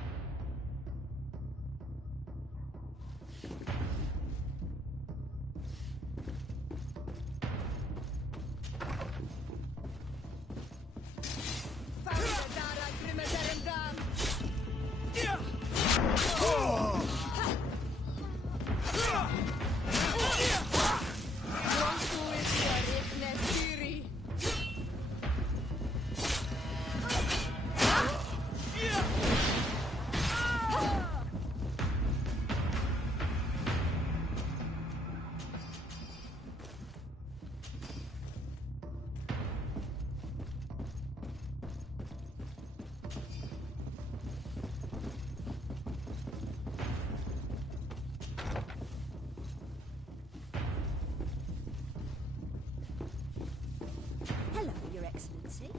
Excellency.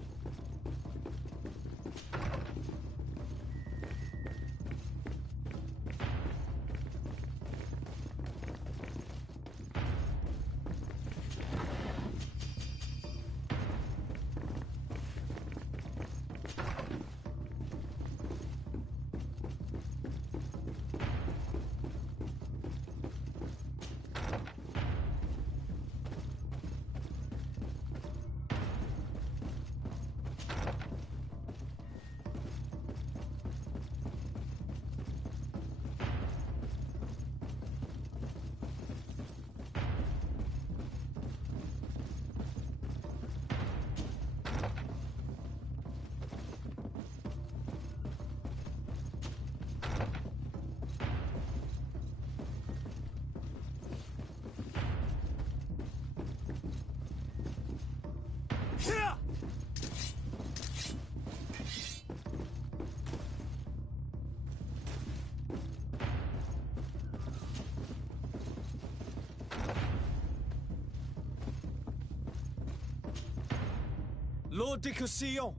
Lord de Cossillon!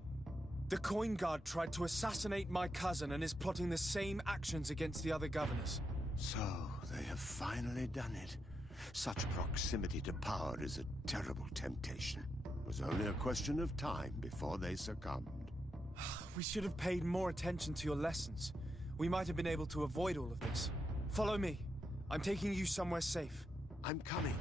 The Coin Guard tried to assassinate my cousin and is plotting the same actions against the other governors. So, they have finally done it. Such proximity to power is a terrible temptation. It was only a question of time before they succumbed. We should have paid more attention to your lessons. We might have been able to avoid all of this. Follow me. I'm taking you somewhere safe. I'm coming.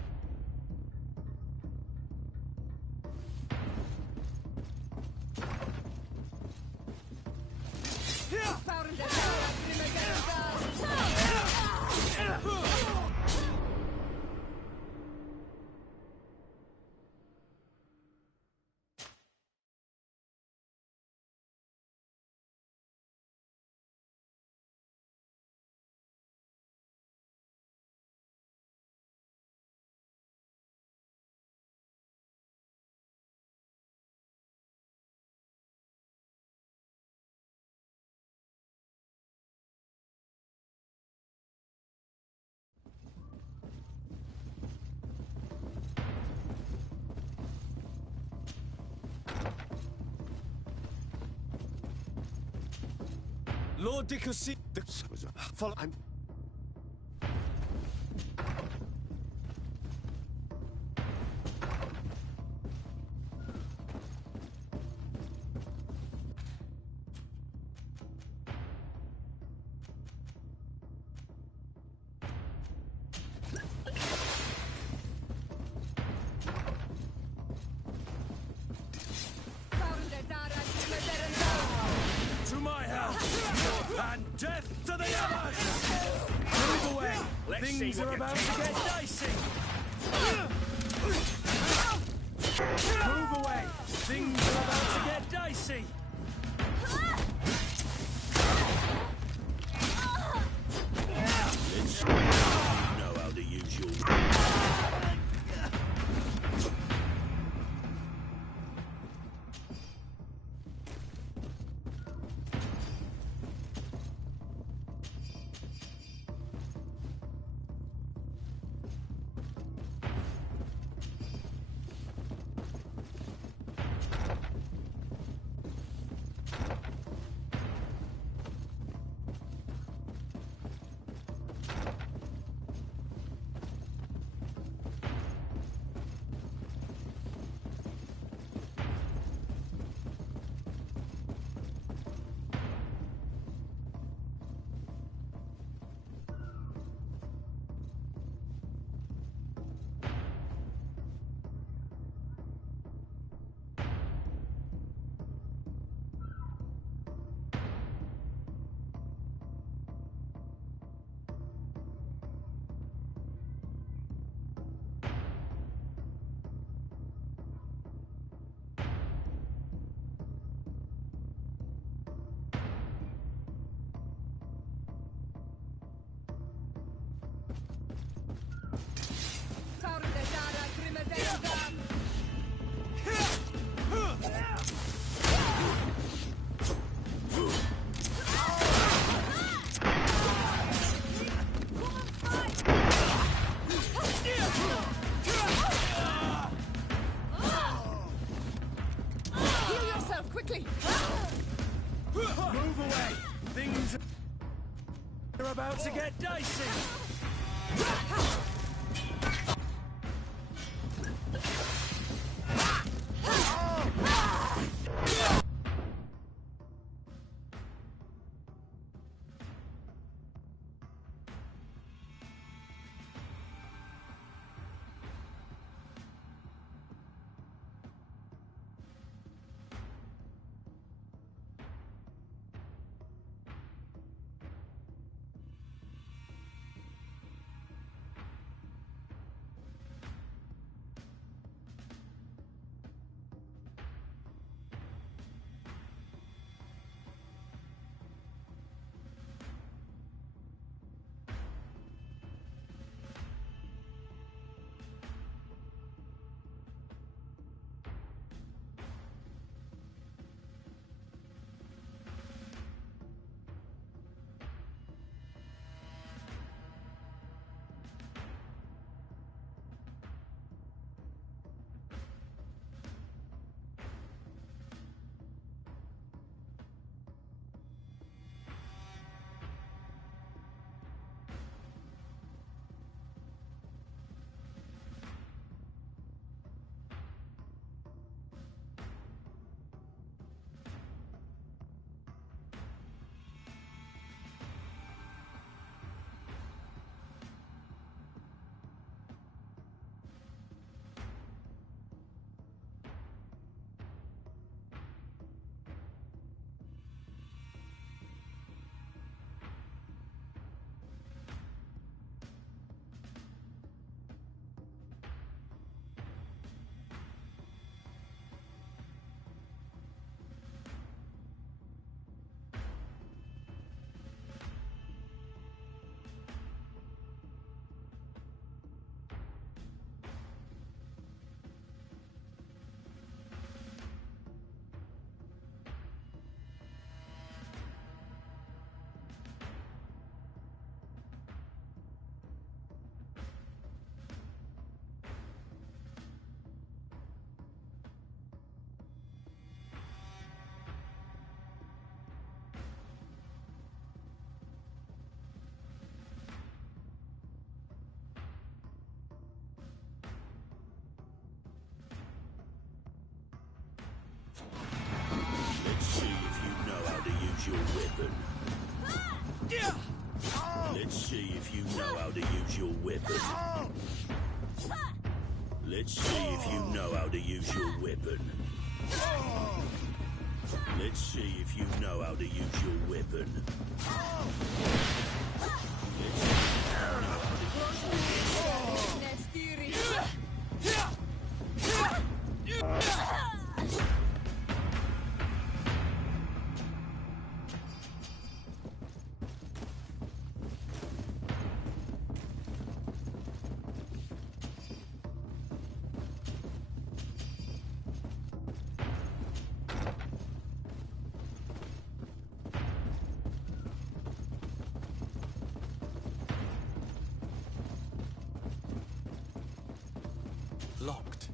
Lord de Cossillon... Follow... I'm... To my house! And death to the others! Move away! Things are about to get dicey! Move away! Things are about to get dicey! You know how to use your... You're about to get dicey! Let's see if you know how to use your weapon. Let's see if you know how to use your weapon. Let's see if you know how to use your weapon. Let's see if you know how to use your weapon. Let's see if you know how to use your weapon. Locked.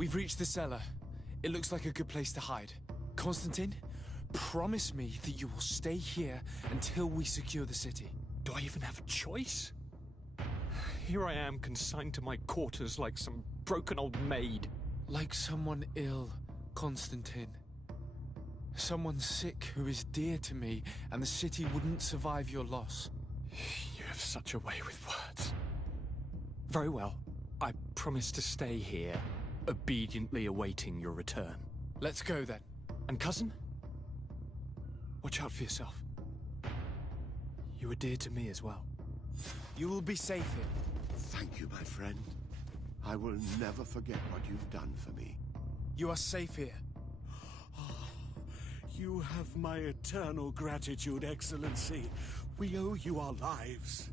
We've reached the cellar. It looks like a good place to hide. Constantine, promise me that you will stay here until we secure the city. Do I even have a choice? Here I am, consigned to my quarters like some broken old maid. Like someone ill, Constantine. Someone sick who is dear to me, and the city wouldn't survive your loss. You have such a way with words. Very well. I promise to stay here, obediently awaiting your return. Let's go then. And cousin? Watch out for yourself. You are dear to me as well. You will be safe here. Thank you, my friend. I will never forget what you've done for me. You are safe here. You have my eternal gratitude, Excellency. We owe you our lives.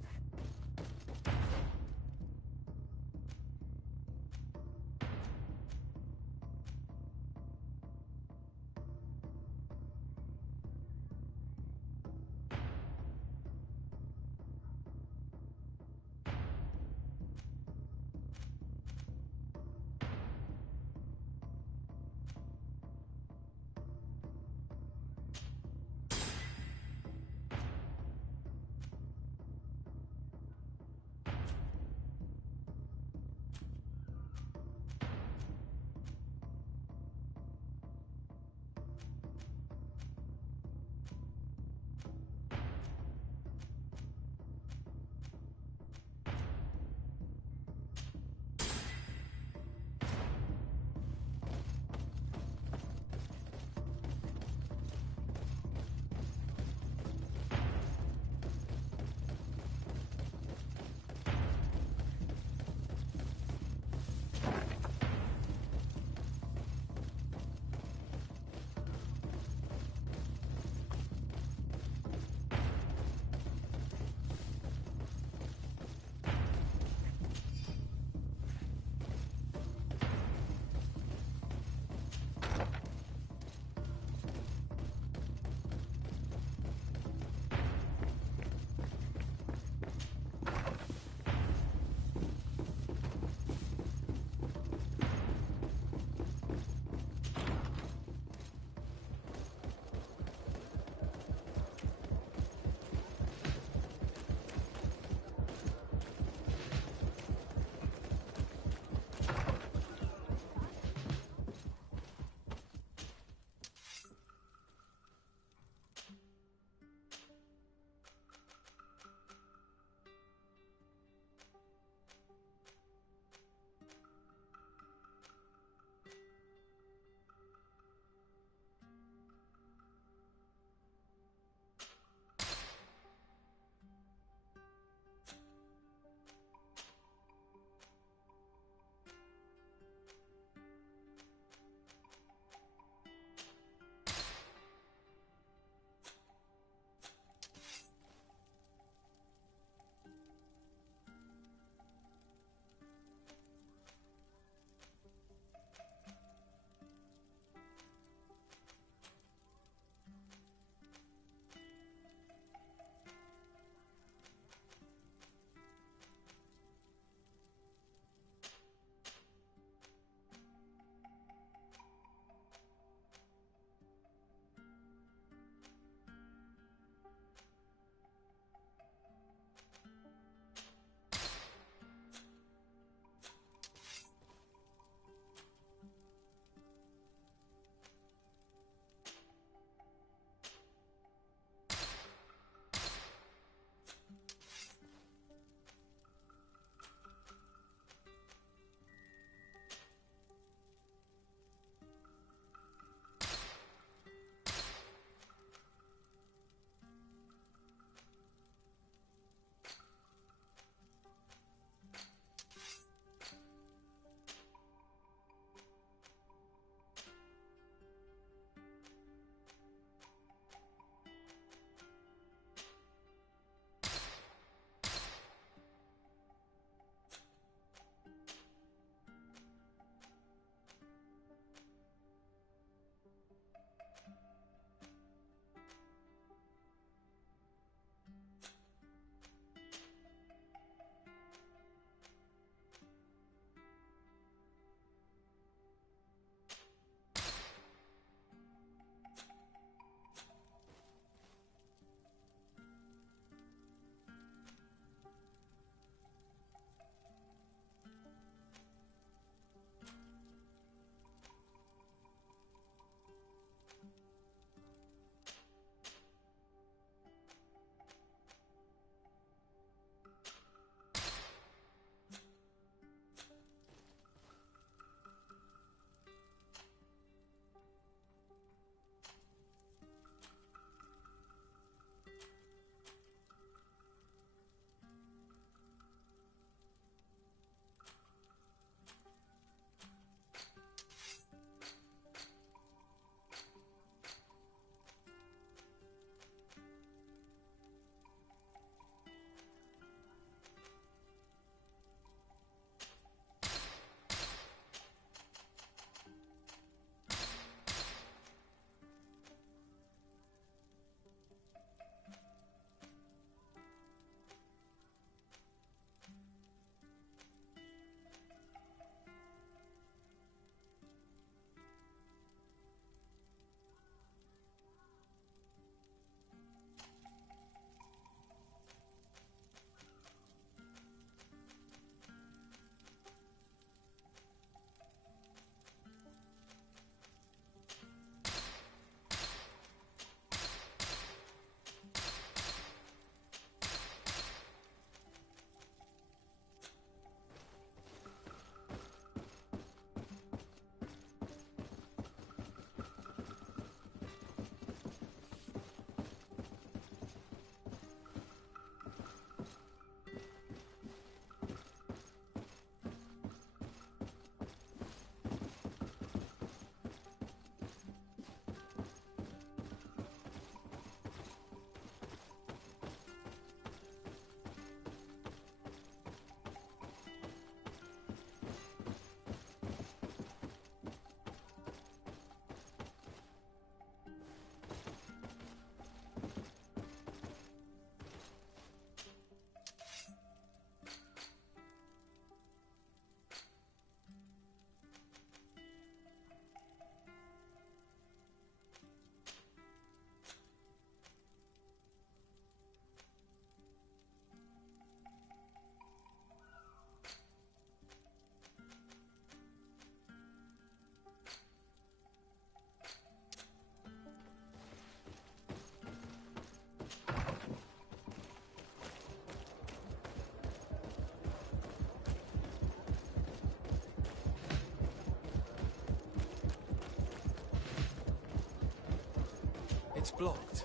It's blocked.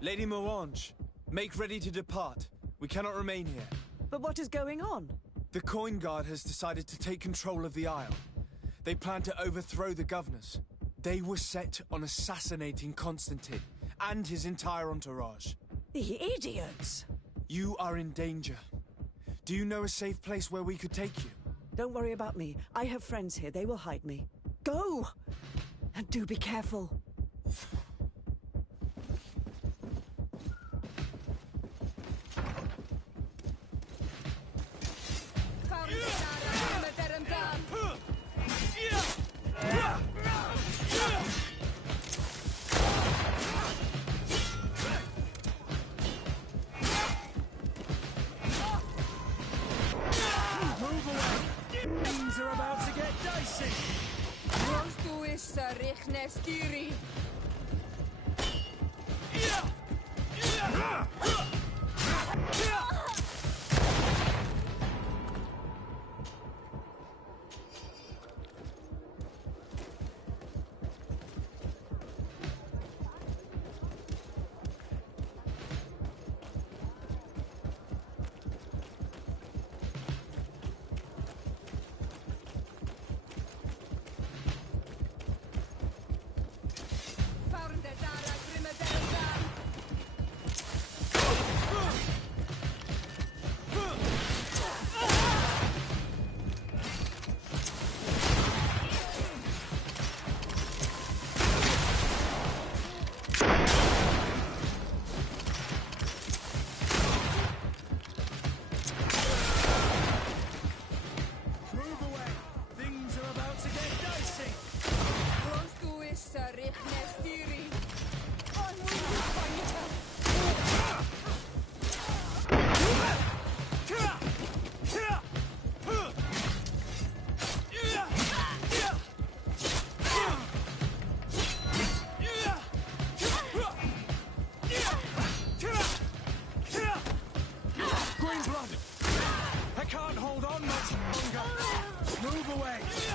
Lady Moange, make ready to depart. We cannot remain here. But what is going on? The Coin Guard has decided to take control of the Isle. They plan to overthrow the governors. They were set on assassinating Constantine and his entire entourage. The idiots! You are in danger. Do you know a safe place where we could take you? Don't worry about me. I have friends here. They will hide me. Go! And do be careful.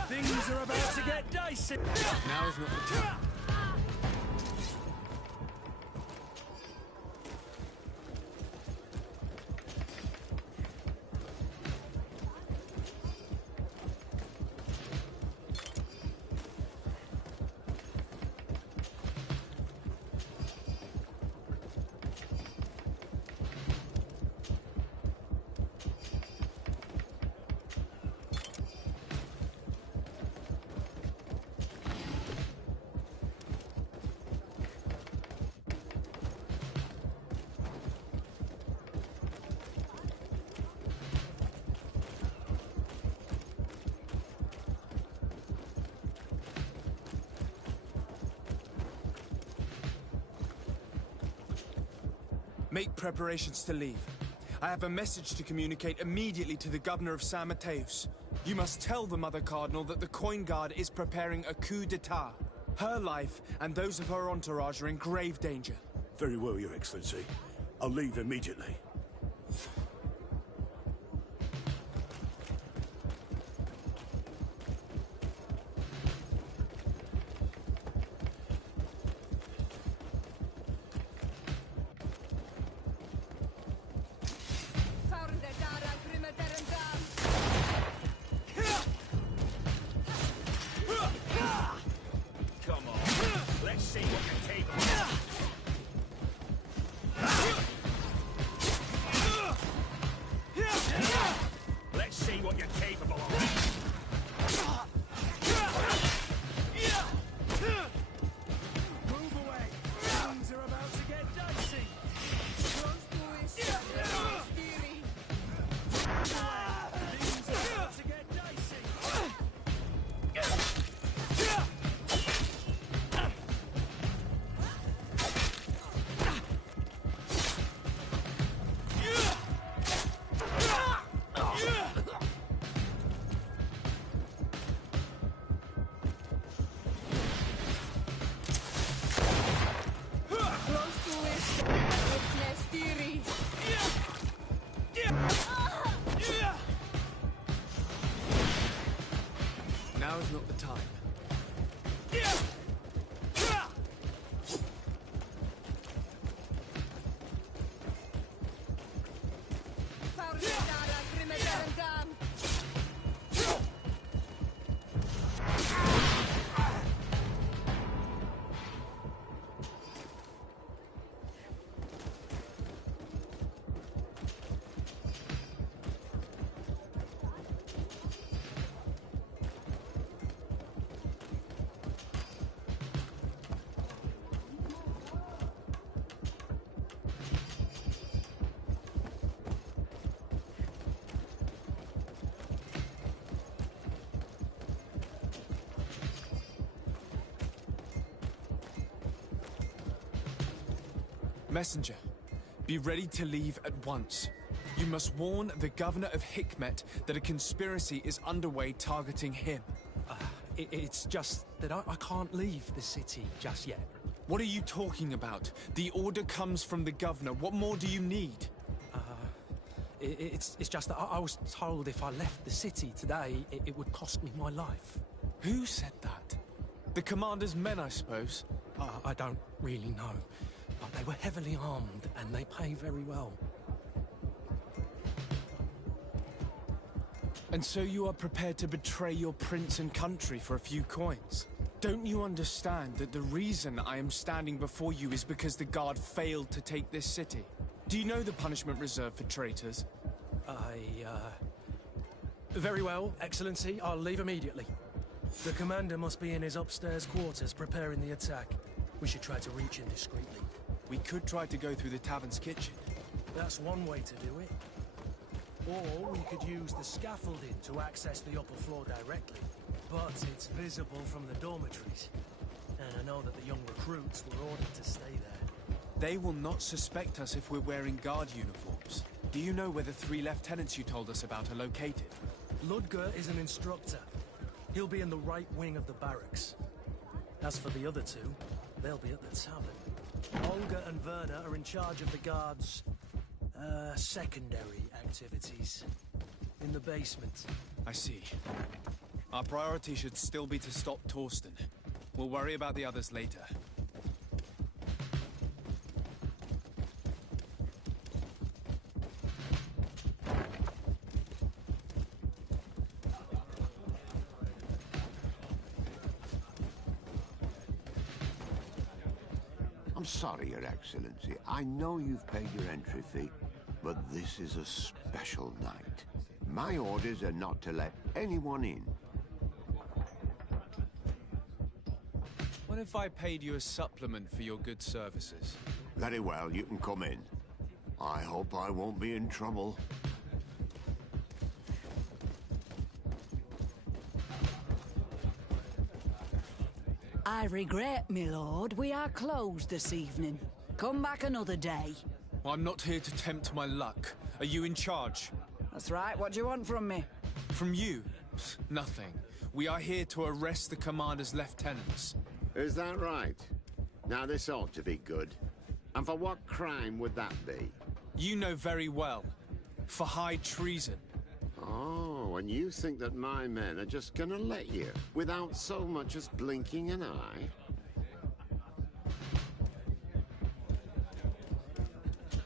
Things are about to get dicey. Now is not the time. Make preparations to leave. I have a message to communicate immediately to the governor of San Mateus. You must tell the Mother Cardinal that the Coin Guard is preparing a coup d'etat. Her life and those of her entourage are in grave danger. Very well, Your Excellency. I'll leave immediately. not the time. Messenger, be ready to leave at once. You must warn the governor of Hikmet that a conspiracy is underway targeting him. It's just that I can't leave the city just yet. What are you talking about? The order comes from the governor. What more do you need? It's just that I was told if I left the city today, it would cost me my life. Who said that? The commander's men, I suppose? I don't really know. But they were heavily armed, and they pay very well. And so you are prepared to betray your prince and country for a few coins? Don't you understand that the reason I am standing before you is because the guard failed to take this city? Do you know the punishment reserved for traitors? Very well, Excellency. I'll leave immediately. The commander must be in his upstairs quarters preparing the attack. We should try to reach him discreetly. We could try to go through the tavern's kitchen. That's one way to do it. Or we could use the scaffolding to access the upper floor directly. But it's visible from the dormitories. And I know that the young recruits were ordered to stay there. They will not suspect us if we're wearing guard uniforms. Do you know where the 3 lieutenants you told us about are located? Ludger is an instructor. He'll be in the right wing of the barracks. As for the other 2, they'll be at the tavern. Olga and Werner are in charge of the guards' secondary activities. In the basement. I see. Our priority should still be to stop Torsten. We'll worry about the others later. I'm sorry, Your Excellency. I know you've paid your entry fee, but this is a special night. My orders are not to let anyone in. What if I paid you a supplement for your good services? Very well, you can come in. I hope I won't be in trouble. I regret, my lord, we are closed this evening. Come back another day. I'm not here to tempt my luck. Are you in charge? That's right, what do you want from me? From you? Nothing. We are here to arrest the commander's lieutenants. Is that right? Now this ought to be good. And for what crime would that be? You know very well. For high treason. Oh, and you think that my men are just gonna let you, without so much as blinking an eye?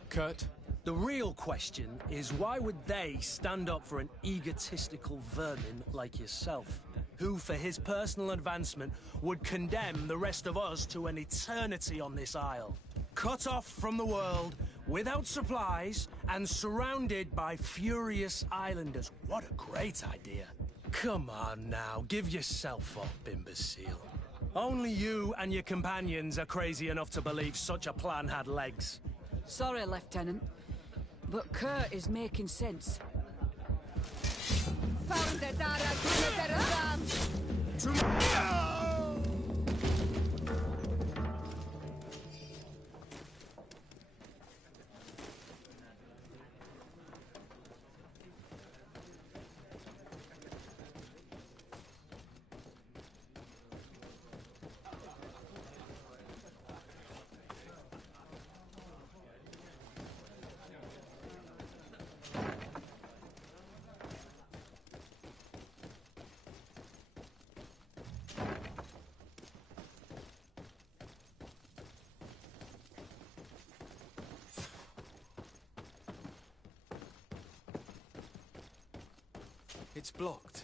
Kurt? The real question is why would they stand up for an egotistical vermin like yourself, who for his personal advancement would condemn the rest of us to an eternity on this isle? Cut off from the world, without supplies, and surrounded by furious islanders. What a great idea. Come on now, give yourself up, imbecile. Only you and your companions are crazy enough to believe such a plan had legs. Sorry, Lieutenant, but Kurt is making sense. It's blocked.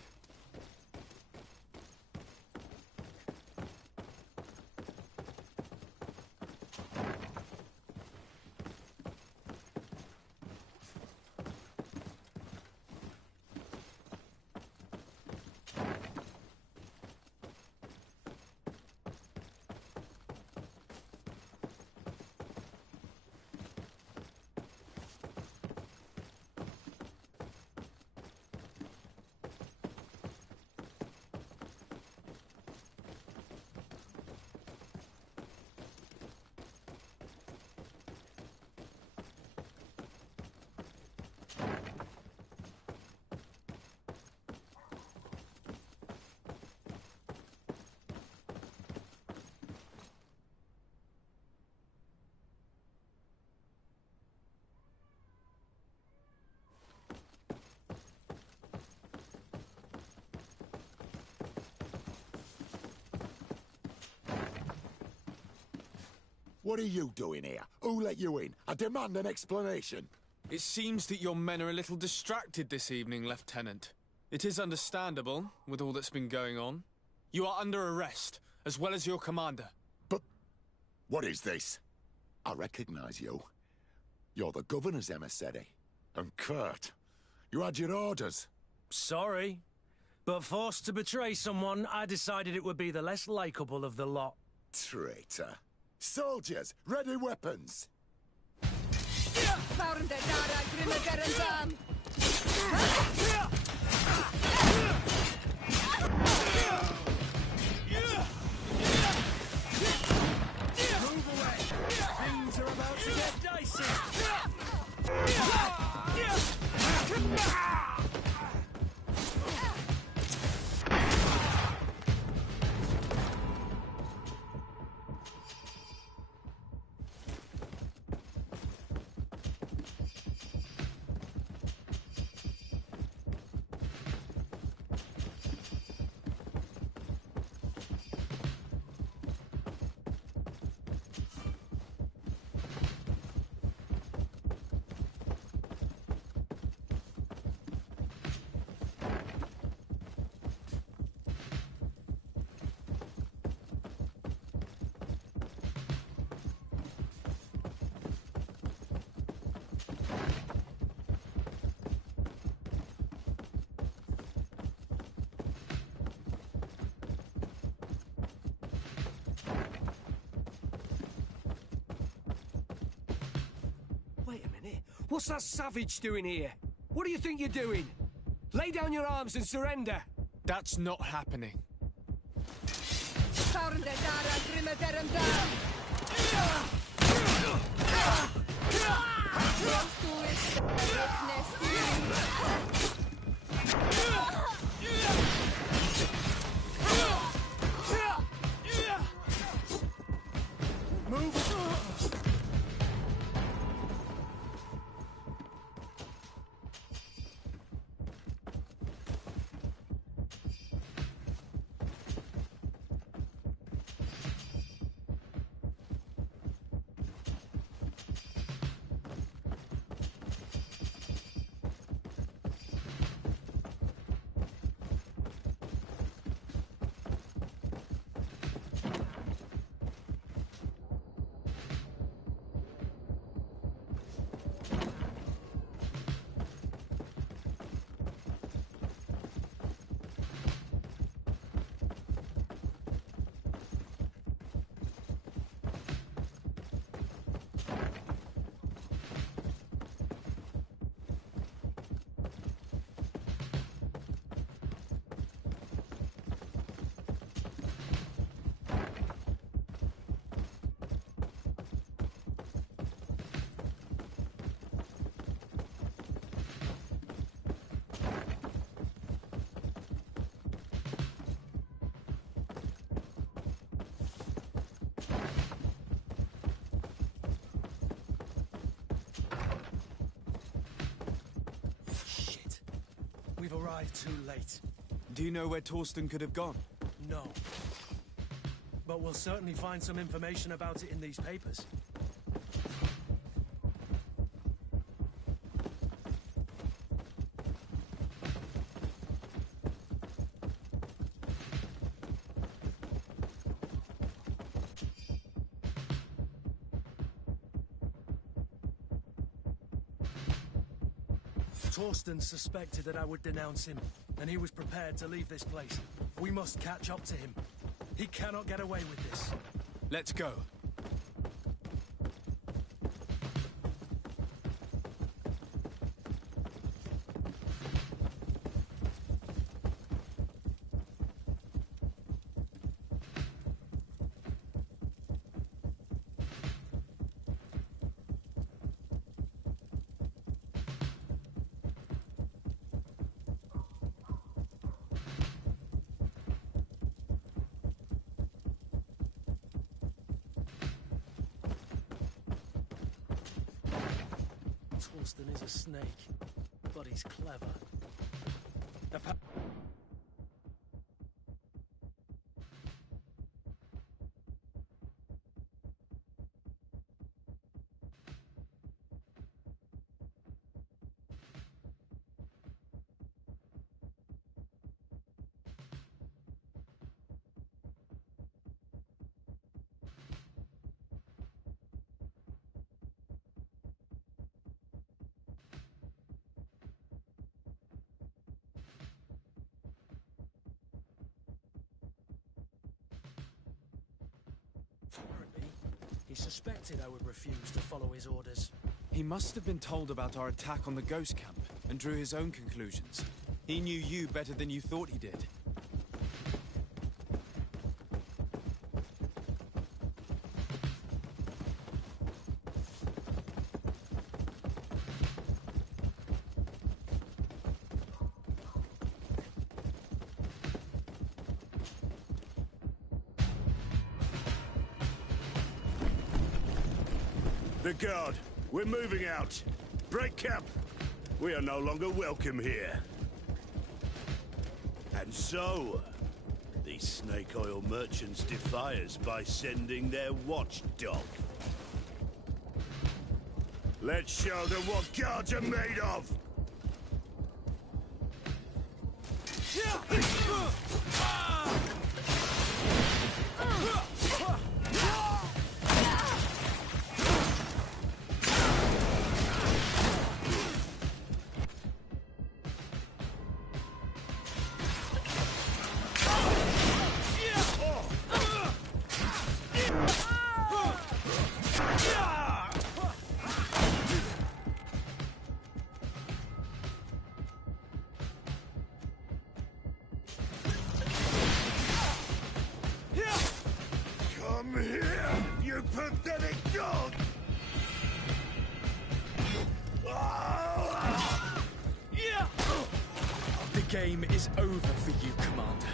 What are you doing here? Who let you in? I demand an explanation. It seems that your men are a little distracted this evening, Lieutenant. It is understandable, with all that's been going on. You are under arrest, as well as your commander. But what is this? I recognize you. You're the governor's emissary. And Kurt, you had your orders. Sorry, but forced to betray someone, I decided it would be the less likable of the lot. Traitor. Soldiers, ready weapons! Move away! Things are about to get dicey! Wait a minute. What's that savage doing here? What do you think you're doing? Lay down your arms and surrender. That's not happening. We've arrived too late. Do you know where Torsten could have gone? No. But we'll certainly find some information about it in these papers. Torsten suspected that I would denounce him, and he was prepared to leave this place. We must catch up to him. He cannot get away with this. Let's go. Torsten is a snake, but he's clever. He suspected I would refuse to follow his orders. He must have been told about our attack on the ghost camp and drew his own conclusions. He knew you better than you thought he did. The guard, we're moving out. Break camp. We are no longer welcome here. And so, these snake oil merchants defy us by sending their watchdog. Let's show them what guards are made of! The game is over for you, Commander.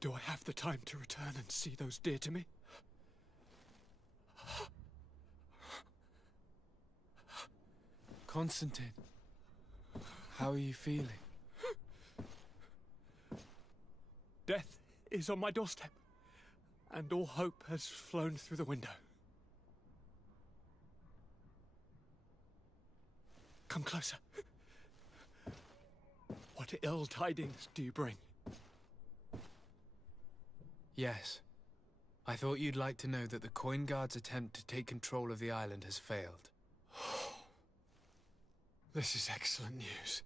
Do I have the time to return and see those dear to me? Constantine, how are you feeling? Death is on my doorstep, and all hope has flown through the window. Come closer. What ill tidings do you bring? Yes. I thought you'd like to know that the Coin Guard's attempt to take control of the island has failed. This is excellent news.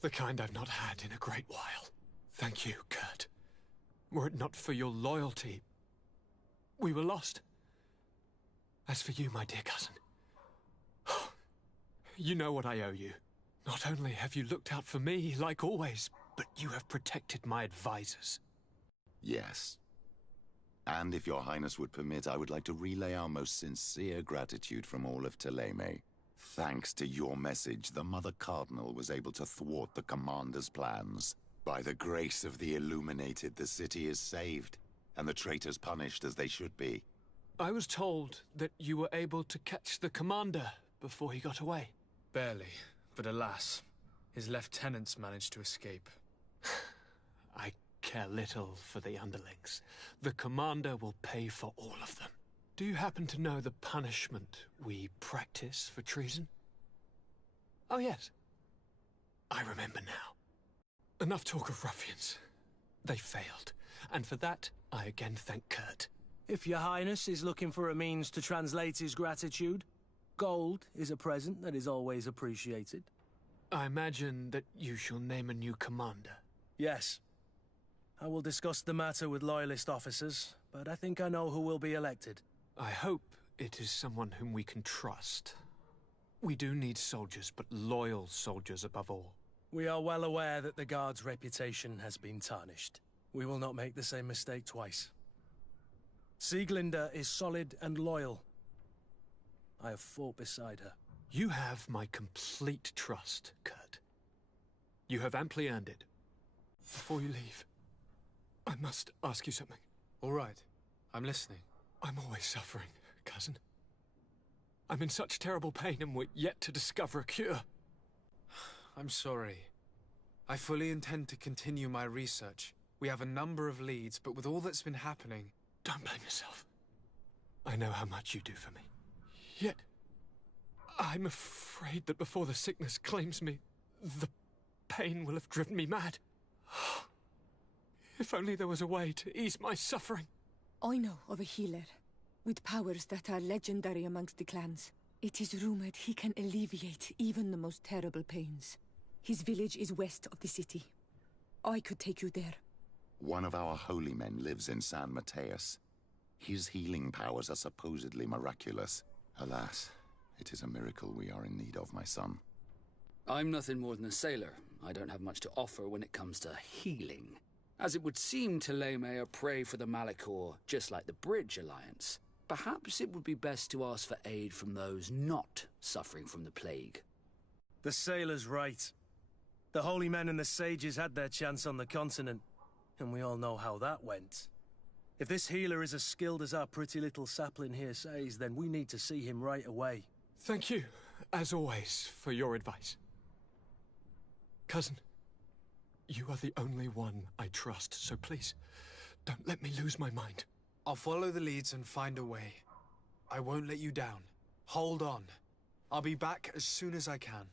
The kind I've not had in a great while. Thank you, Kurt. Were it not for your loyalty, we were lost. As for you, my dear cousin, you know what I owe you. Not only have you looked out for me, like always, but you have protected my advisors. Yes. And if your highness would permit, I would like to relay our most sincere gratitude from all of Thélème. Thanks to your message, the Mother Cardinal was able to thwart the Commander's plans. By the grace of the Illuminated, the city is saved, and the traitors punished as they should be. I was told that you were able to catch the Commander before he got away. Barely, but alas, his lieutenants managed to escape. I care little for the underlings. The Commander will pay for all of them. Do you happen to know the punishment we practice for treason? Oh yes, I remember now. Enough talk of ruffians. They failed, and for that I again thank Kurt. If your highness is looking for a means to translate his gratitude, gold is a present that is always appreciated. I imagine that you shall name a new commander. Yes. I will discuss the matter with loyalist officers, but I think I know who will be elected. I hope it is someone whom we can trust. We do need soldiers, but loyal soldiers above all. We are well aware that the Guard's reputation has been tarnished. We will not make the same mistake twice. Sieglinde is solid and loyal. I have fought beside her. You have my complete trust, Kurt. You have amply earned it. Before you leave, I must ask you something. All right. I'm listening. I'm always suffering, cousin. I'm in such terrible pain and we're yet to discover a cure. I'm sorry. I fully intend to continue my research. We have a number of leads, but with all that's been happening... Don't blame yourself. I know how much you do for me. Yet, I'm afraid that before the sickness claims me, the pain will have driven me mad. If only there was a way to ease my suffering. I know of a healer, with powers that are legendary amongst the clans. It is rumored he can alleviate even the most terrible pains. His village is west of the city. I could take you there. One of our holy men lives in San Mateus. His healing powers are supposedly miraculous. Alas, it is a miracle we are in need of, my son. I'm nothing more than a sailor. I don't have much to offer when it comes to healing. As it would seem Thélème are prey for the Malachor, just like the Bridge Alliance. Perhaps it would be best to ask for aid from those not suffering from the plague. The sailor's right. The holy men and the sages had their chance on the continent, and we all know how that went. If this healer is as skilled as our pretty little sapling here says, then we need to see him right away. Thank you, as always, for your advice. Cousin, you are the only one I trust, so please, don't let me lose my mind. I'll follow the leads and find a way. I won't let you down. Hold on. I'll be back as soon as I can.